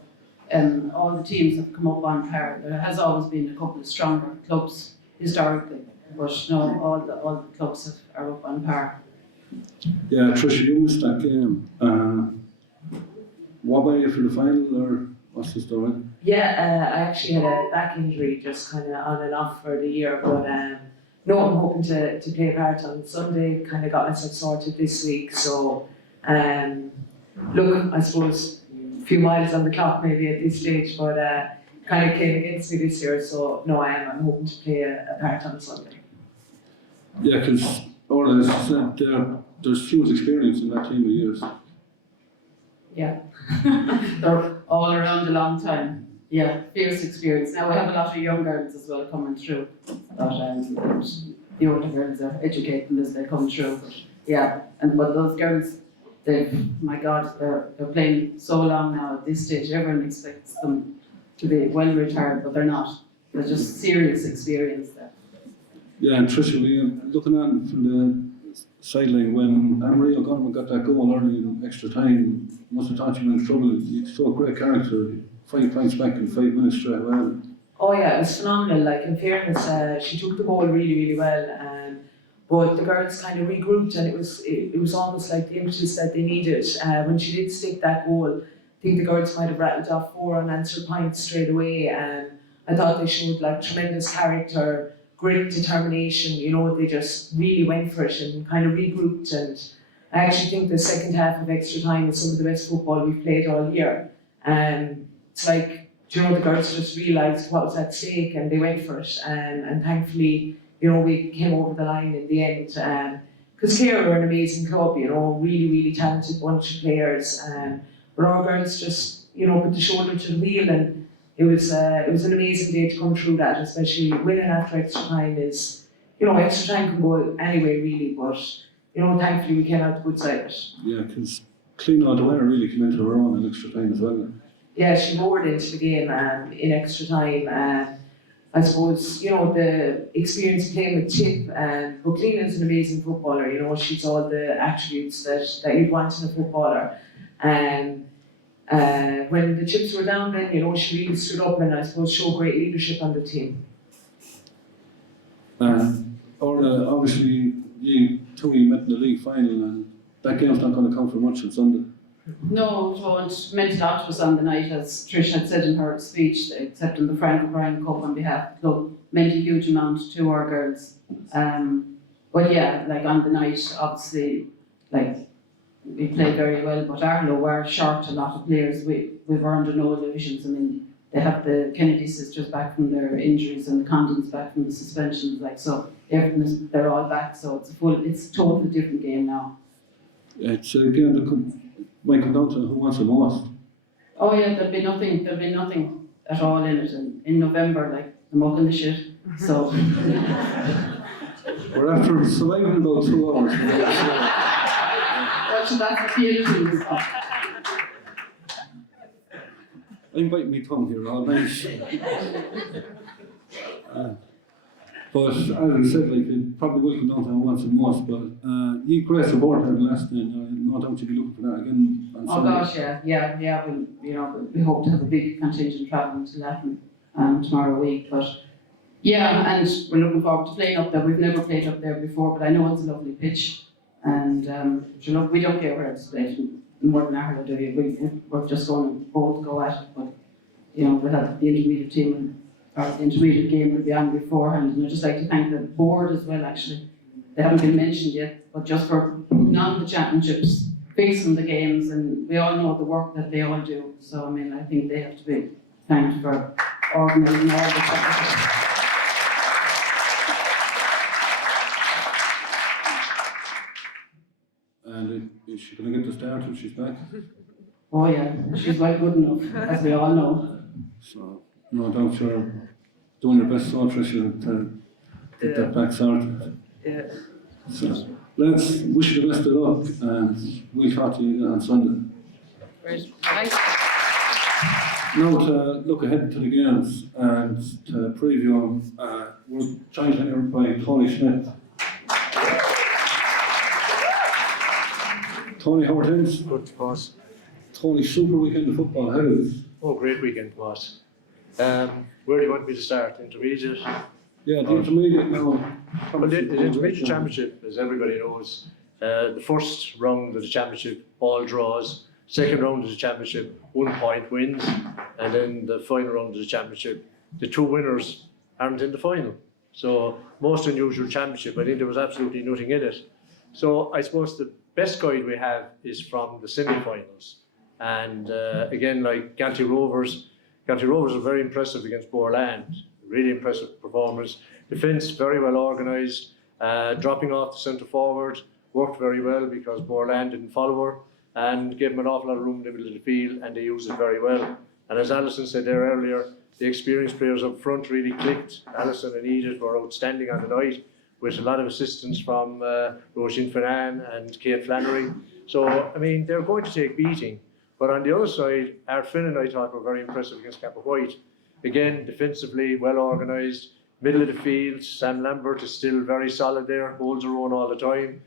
All the teams have come up on par. There has always been a couple of stronger clubs historically, but no, all the clubs are up on par. Yeah, Tricia, you missed that game. What about you for the final, or what's the story? Yeah, I actually had a back injury just kind of on and off for the year, but no, I'm hoping to play a part on Sunday. Kind of got myself sorted this week, so look, I suppose a few miles on the clock maybe at this stage, but kind of came against me this year, so no, I'm hoping to play a part on Sunday. Yeah, because Orla said there's huge experience in that team of years. Yeah. They're all around a long time. Yeah, fierce experience. Now we have a lot of young girls as well coming through. But the older girls are educating as they come through. But yeah, but those girls, my God, they're playing so long now at this stage. Everyone expects them to be well retired, but they're not. They're just serious experience there. Yeah, and Tricia, we looking at it from the sideline when Anne-Marie O'Connor got that goal early in extra time, must have thought you were in trouble. You showed great character, 5 points back in 5 minutes straight away. Oh yeah, it was phenomenal. Like in fairness, she took the ball really, really well. But the girls kind of regrouped, and it was almost like the impetus that they needed. When she did stick that goal, I think the girls might have rattled off 4 unanswered points straight away. I thought they showed like tremendous character, grit, determination. You know, they just really went for it and kind of regrouped. And I actually think the second half of extra time was some of the best football we've played all year. It's like, you know, the girls just realised what was at stake and they went for it. And thankfully, you know, we came over the line in the end. Because Cahir are an amazing club, you know, really, really talented bunch of players. But our girls just, you know, put the shoulder to the wheel, and it was an amazing day to come through that, especially winning after extra time is, you know, extra time can go anyway really, but, you know, thankfully we came out the good side of it. Yeah, because Clean out the winner really came into her own in extra time as well. Yeah, she roared into the game in extra time. I suppose, you know, the experience playing with Tipp, but Clean is an amazing footballer, you know, she's all the attributes that you'd want in a footballer. When the chips were down then, you know, she really stood up and I suppose showed great leadership on the team. Obviously, you met in the league final, and that game's not going to count for much on Sunday. No, it won't. Meant a lot to us on the night, as Trish had said in her speech, accepting the Frank O'Brien Cup on behalf of the club, meant a huge amount to our girls. But yeah, like on the night, obviously, like we played very well, but Arlo were short a lot of players. We were under no illusions. I mean, they have the Kennedy sisters back from their injuries and the Condons back from the suspensions, like so. They're all back, so it's a totally different game now. It's a game that might come down to who wants the most. Oh yeah, there'll be nothing at all in it in November, like the muck and the shit. So we're after surviving about 2 hours. That's the theatre. I'm biting my tongue here all night. But as I said, like, it probably will come down to who wants the most, but you great support at the last day, no doubt you'll be looking for that again on Sunday. Gosh, yeah, we hope to have a big contingent travelling to Latin tomorrow week, but yeah, and we're looking forward to playing up there. We've never played up there before, but I know it's a lovely pitch, and we don't care where it's played in Northern Ireland, do we? We're just going to both go at it, but you know, we'll have the intermediate team or the intermediate game will be on beforehand, and I'd just like to thank the board as well, actually. They haven't been mentioned yet, but just for putting on the championships, fixing the games, and we all know the work that they all do, so I mean, I think they have to be thanked for organising all the championships. And is she going to get the start when she's back? Oh yeah, she's well good enough, as we all know. So, no doubt you're doing your best, so Tricia, to get that back sorted. Yeah. So, let's wish you the best of luck, and we'll talk to you on Sunday. Right. Thanks. Now to look ahead to the games and to preview them, we're joined here by Tony Smith. Tony, how are things? Good, boss. Tony, super weekend of football, how is it? Oh, great weekend, boss. Where do you want me to start? Intermediate? Yeah, the intermediate now. Well, the intermediate championship, as everybody knows, The first round of the championship, all draws. Second round of the championship, 1 point wins. And then the final round of the championship, the 2 winners aren't in the final. So most unusual championship, I think there was absolutely nothing in it. So I suppose the best guide we have is from the semi-finals. And again, like Galtee Rovers are very impressive against Borland. Really impressive performance. Defence very well organised, dropping off the centre forward, worked very well because Borland didn't follow her and gave them an awful lot of room in the middle of the field, and they used it very well. And as Alison said there earlier, the experienced players up front really clicked. Alison and Edith were outstanding on the night, with a lot of assistance from Roisin Finan and Kate Flannery. So, I mean, they're going to take beating. But on the other side, Ardfinnan, I thought, were very impressive against Kappa White. Again, defensively, well organised, middle of the field. Sam Lambert is still very solid there, holds her own all the time.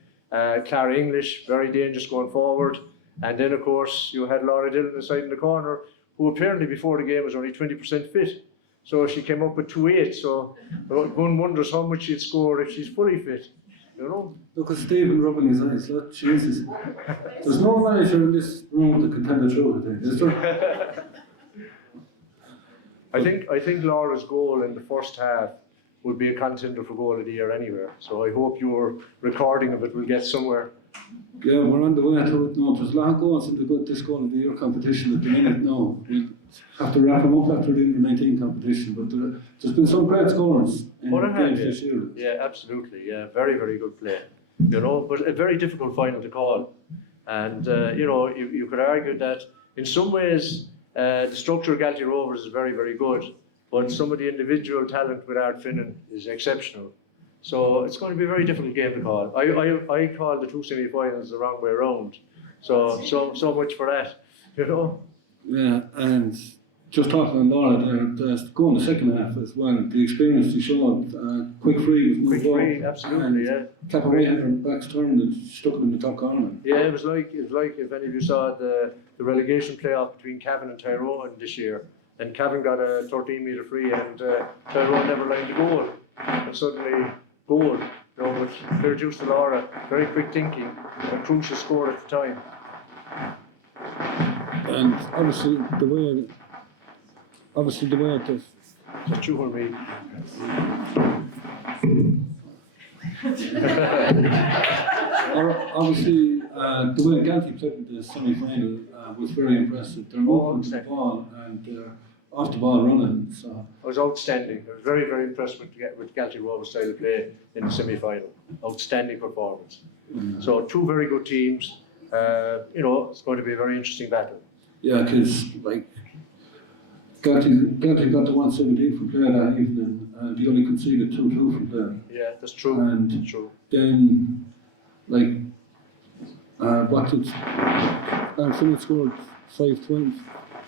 Clara English, very dangerous going forward. And then, of course, you had Laura Dillon inside in the corner, who apparently before the game was only 20% fit. So she came up with 2-8. So one wonders how much she'd score if she's fully fit. You know? Look at Stephen rubbing his eyes. Look, Jesus. There's no manager in this room that can tell the truth, I think. Is there? I think Laura's goal in the first half would be a contender for goal of the year anywhere. So I hope your recording of it will get somewhere. Yeah, we're on the way to it now. There's a lot of goals in this goal of the year competition at the minute now. We'll have to wrap them up after the under-19 competition, but there's been some great scores in games this year. Yeah, absolutely. Yeah, very, very good play. You know, but a very difficult final to call. And, you know, you could argue that in some ways the structure of Galtee Rovers is very, very good, but some of the individual talent with Ardfinnan is exceptional. So it's going to be a very difficult game to call. I call the 2 semi-finals the wrong way around. So much for that, you know. Yeah, and just talking on Laura there, going the second half as well, the experience she showed, quick free was moved up, absolutely, yeah. Tipperary had her backs turned and stuck it in the top corner. Yeah, it was like if any of you saw the relegation playoff between Cavan and Tyrone this year, and Cavan got a 13-metre free and Tyrone never lined the goal, and suddenly goal. You know, with fair dues to Laura, very quick thinking, a crucial score at the time. And obviously the way it is. Just you or me. Obviously, the way Galtee played in the semi-final was very impressive. They're moving to the ball and off the ball running. So it was outstanding. I was very, very impressed with Galtee Rovers' style of play in the semi-final. Outstanding performance. So 2 very good teams. You know, it's going to be a very interesting battle. Yeah, because like Galtee got to 117 from play that evening, and they only conceded 2-2 from there. Yeah, that's true. And that's true. Then, like, what did Ardfinnan scored 5-12.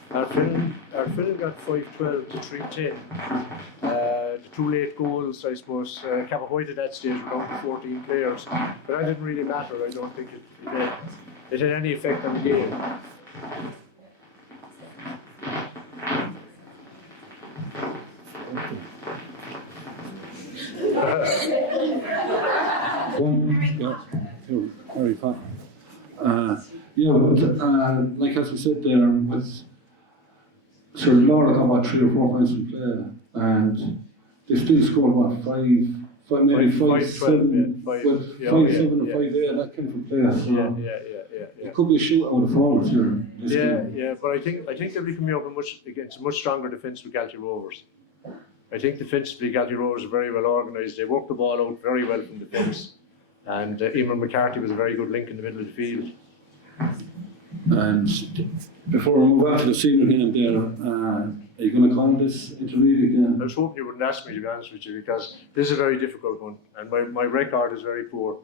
Ardfinnan got 5-12 to 3-10. The 2 late goals, I suppose, Kappa White at that stage were down to 14 players, but that didn't really matter. I don't think it had any effect on the game. Very fun. Yeah, but like as we said there, with Sir Laura got about 3 or 4 points in play, and they still scored what 5-7, or 5-8. That came from play. So it could be a shootout of forwards here. Yeah, but I think they'll be coming up against a much stronger defence with Galtee Rovers. I think defensively Galtee Rovers are very well organised. They work the ball out very well from defence, and Emer McCarthy was a very good link in the middle of the field. And before we move on to the senior game there, are you going to call this intermediate game? I was hoping you wouldn't ask me, to be honest with you, because this is a very difficult one, and my record is very poor.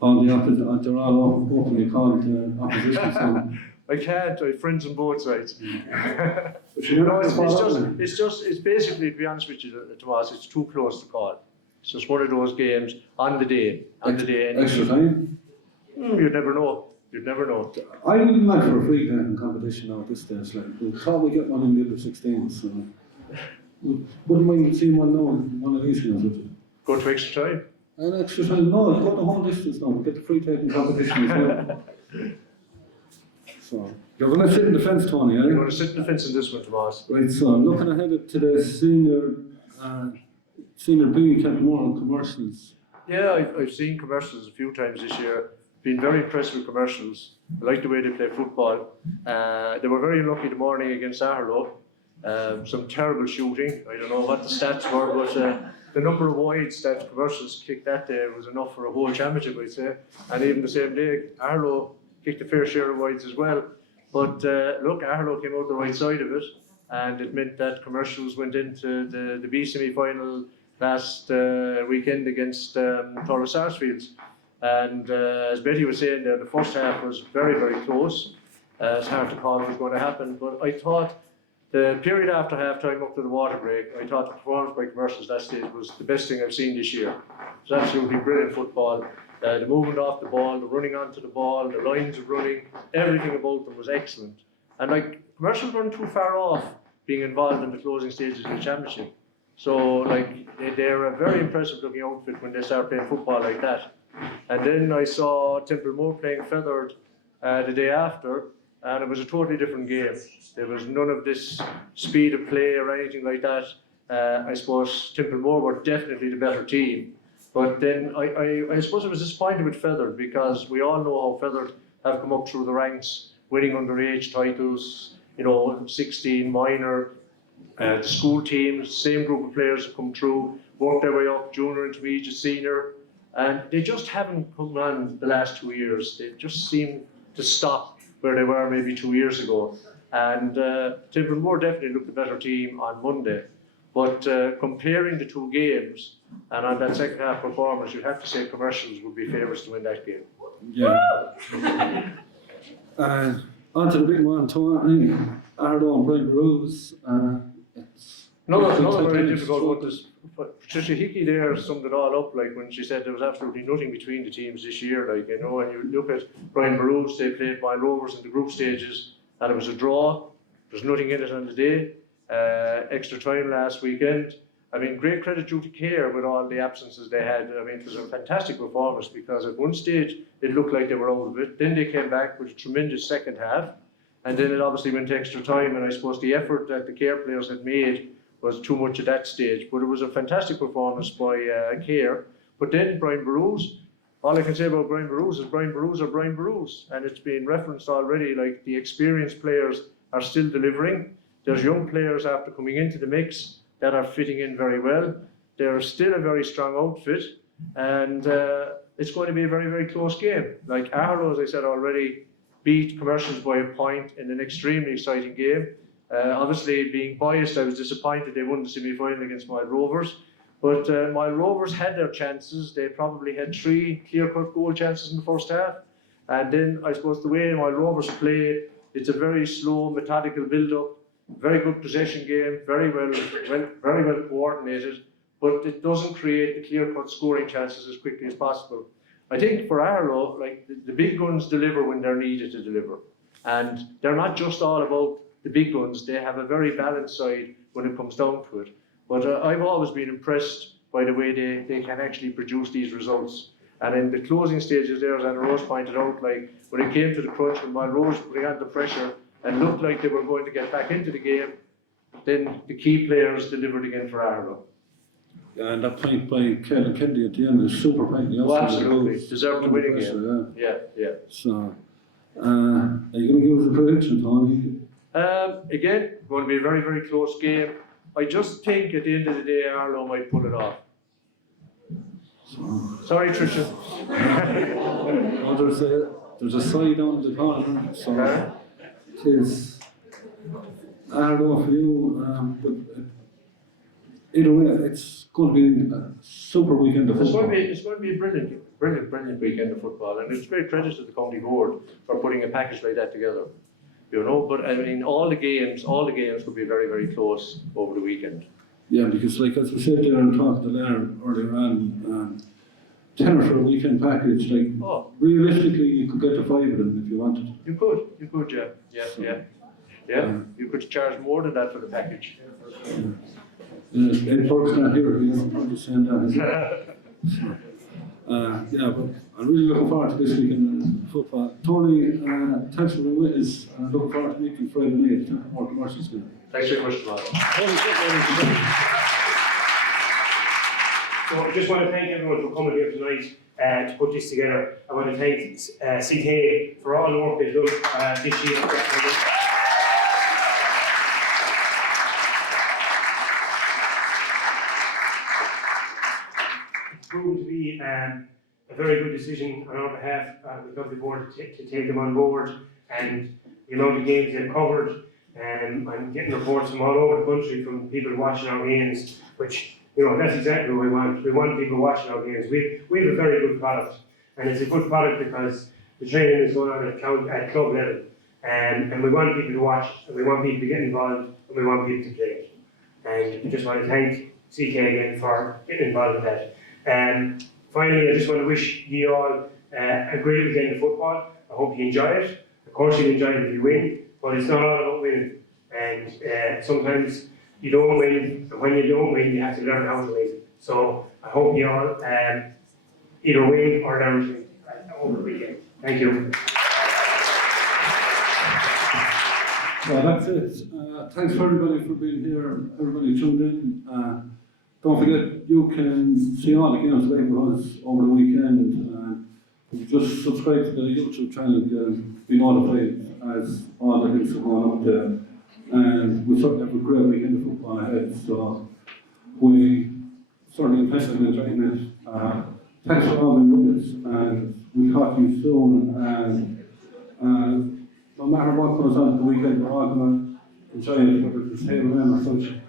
All the opposite, they're all openly called opposition. So. I can't. I have friends on both sides. But you know, it's basically, to be honest with you, Tomas, it's too close to call. It's just one of those games on the day. Extra time? You never know. You'd never know. I wouldn't be mad for a free game competition now at this stage. Like, we thought we'd get one in the under 16s. So wouldn't mind seeing one now in one of these games, would you? Go to extra time. And extra time, no, go the whole distance now, we'll get the free taking competition as well. So, you're going to sit in the fence, Tony, eh? You're going to sit in the fence in this one, Tomas. Right, so looking ahead to the senior B Tipperary commercials. Yeah, I've seen commercials a few times this year. Been very impressed with commercials. I like the way they play football. They were very lucky the morning against Arlo. Some terrible shooting. I don't know what the stats were, but the number of wides that commercials kicked that day was enough for a whole championship, I'd say. And even the same day, Arlo kicked a fair share of wides as well. But look, Arlo came out the right side of it, and it meant that commercials went into the B semi-final last weekend against Thurles Sarsfields. And as Betty was saying there, the first half was very, very close. It's hard to call what was going to happen, but I thought the period after half-time up to the water break, I thought the performance by commercials that stage was the best thing I've seen this year. It was absolutely brilliant football. The movement off the ball, the running onto the ball, the lines of running, everything about them was excellent. And like, commercials weren't too far off being involved in the closing stages of the championship. So like, they're a very impressive looking outfit when they start playing football like that. And then I saw Templemore playing Feathered the day after, and it was a totally different game. There was none of this speed of play or anything like that. I suppose Templemore were definitely the better team. But then I suppose I was disappointed with Feathered, because we all know how Feathered have come up through the ranks, winning underage titles, 16 minor, the school teams, same group of players have come through, worked their way up, junior, intermediate, senior, and they just haven't come on the last 2 years. They just seem to stop where they were maybe 2 years ago. And Tipperary definitely looked a better team on Monday. But comparing the two games, and on that second half performance, you'd have to say commercials would be favourites to win that game. Yeah. On to the big one, Tony. Ardo and Brian Rose. Another very difficult one. Patricia Hickey there summed it all up, like when she said there was absolutely nothing between the teams this year. Like, and you look at Brian Burrows, they played Mile Rovers in the group stages, and it was a draw. There's nothing in it on the day. Extra time last weekend. I mean, great credit due to Cahir with all the absences they had. I mean, it was a fantastic performance, because at one stage it looked like they were out of it. Then they came back with a tremendous second half, and then it obviously went to extra time. And I suppose the effort that the Cahir players had made was too much at that stage. But it was a fantastic performance by Cahir. But then Brian Burrows, all I can say about Brian Burrows is Brian Burrows are Brian Burrows, and it's been referenced already. Like, the experienced players are still delivering. There's young players after coming into the mix that are fitting in very well. They're still a very strong outfit, and it's going to be a very, very close game. Like, Arlo, as I said already, beat Commercials by a point in an extremely exciting game. Obviously, being biased, I was disappointed they won the semi-final against Mile Rovers. But Mile Rovers had their chances. They probably had 3 clear-cut goal chances in the first half. And then, I suppose, the way Mile Rovers play, it's a very slow, methodical build-up. Very good possession game, very well coordinated, but it doesn't create the clear-cut scoring chances as quickly as possible. I think for Arlo, like, the big guns deliver when they're needed to deliver, and they're not just all about the big guns. They have a very balanced side when it comes down to it. But I've always been impressed by the way they can actually produce these results. And in the closing stages there, as Anna Rose pointed out, like, when it came to the crunch, when Mile Rose putting on the pressure and looked like they were going to get back into the game, then the key players delivered again for Arlo. Yeah, and that point by Kevin Kennedy at the end is super point. Oh, absolutely. Deserved to win again. Yeah. So, are you going to give us a prediction, Tony? Again, going to be a very, very close game. I just think at the end of the day, Arlo might pull it off. Sorry, Tricia. Well, there's a side on the corner, so it is Arlo for you, but either way, it's going to be a super weekend of football. It's going to be a brilliant weekend of football, and it's great credit to the county board for putting a package like that together. But I mean, all the games could be very, very close over the weekend. Yeah, because like as we said there and talked to Larry earlier on, tenner for a weekend package, like realistically you could get to 5 of them if you wanted. You could, yeah. You could charge more than that for the package. Ed Burke's not here, he's probably saying that. Yeah, but I'm really looking forward to this weekend in football. Tony, thanks for being with us. I'm looking forward to meeting you Friday night at Pat Morrissey's game. Thanks very much, Todd. So I just want to thank everyone for coming here tonight to put this together. I want to thank CK for all the work they've done this year. It's proven to be a very good decision on our behalf. We'd love the board to take them on board, and the amount of games they've covered. I'm getting reports from all over the country from people watching our games, which, you know, that's exactly what we want. We want people watching our games. We have a very good product, and it's a good product because the training is going on at club level, and we want people to watch, and we want people to get involved, and we want people to play. And I just want to thank CK again for getting involved in that. Finally, I just want to wish you all a great weekend of football. I hope you enjoy it. Of course, you'll enjoy it if you win, but it's not all about winning. And sometimes you don't win, and when you don't win, you have to learn how to win. So I hope you all either win or learn to win over the weekend. Thank you. Well, that's it. Thanks for everybody for being here, everybody tuned in. Don't forget, you can see all the games live with us over the weekend. Just subscribe to the YouTube channel to be notified as all the links are going up there. And we certainly have a great weekend of football ahead, so we certainly intend on enjoying it. Thanks for all being with us, and we'll talk to you soon. And no matter what goes on at the weekend, we're all going to enjoy it, whether it's hail, rain or sunshine.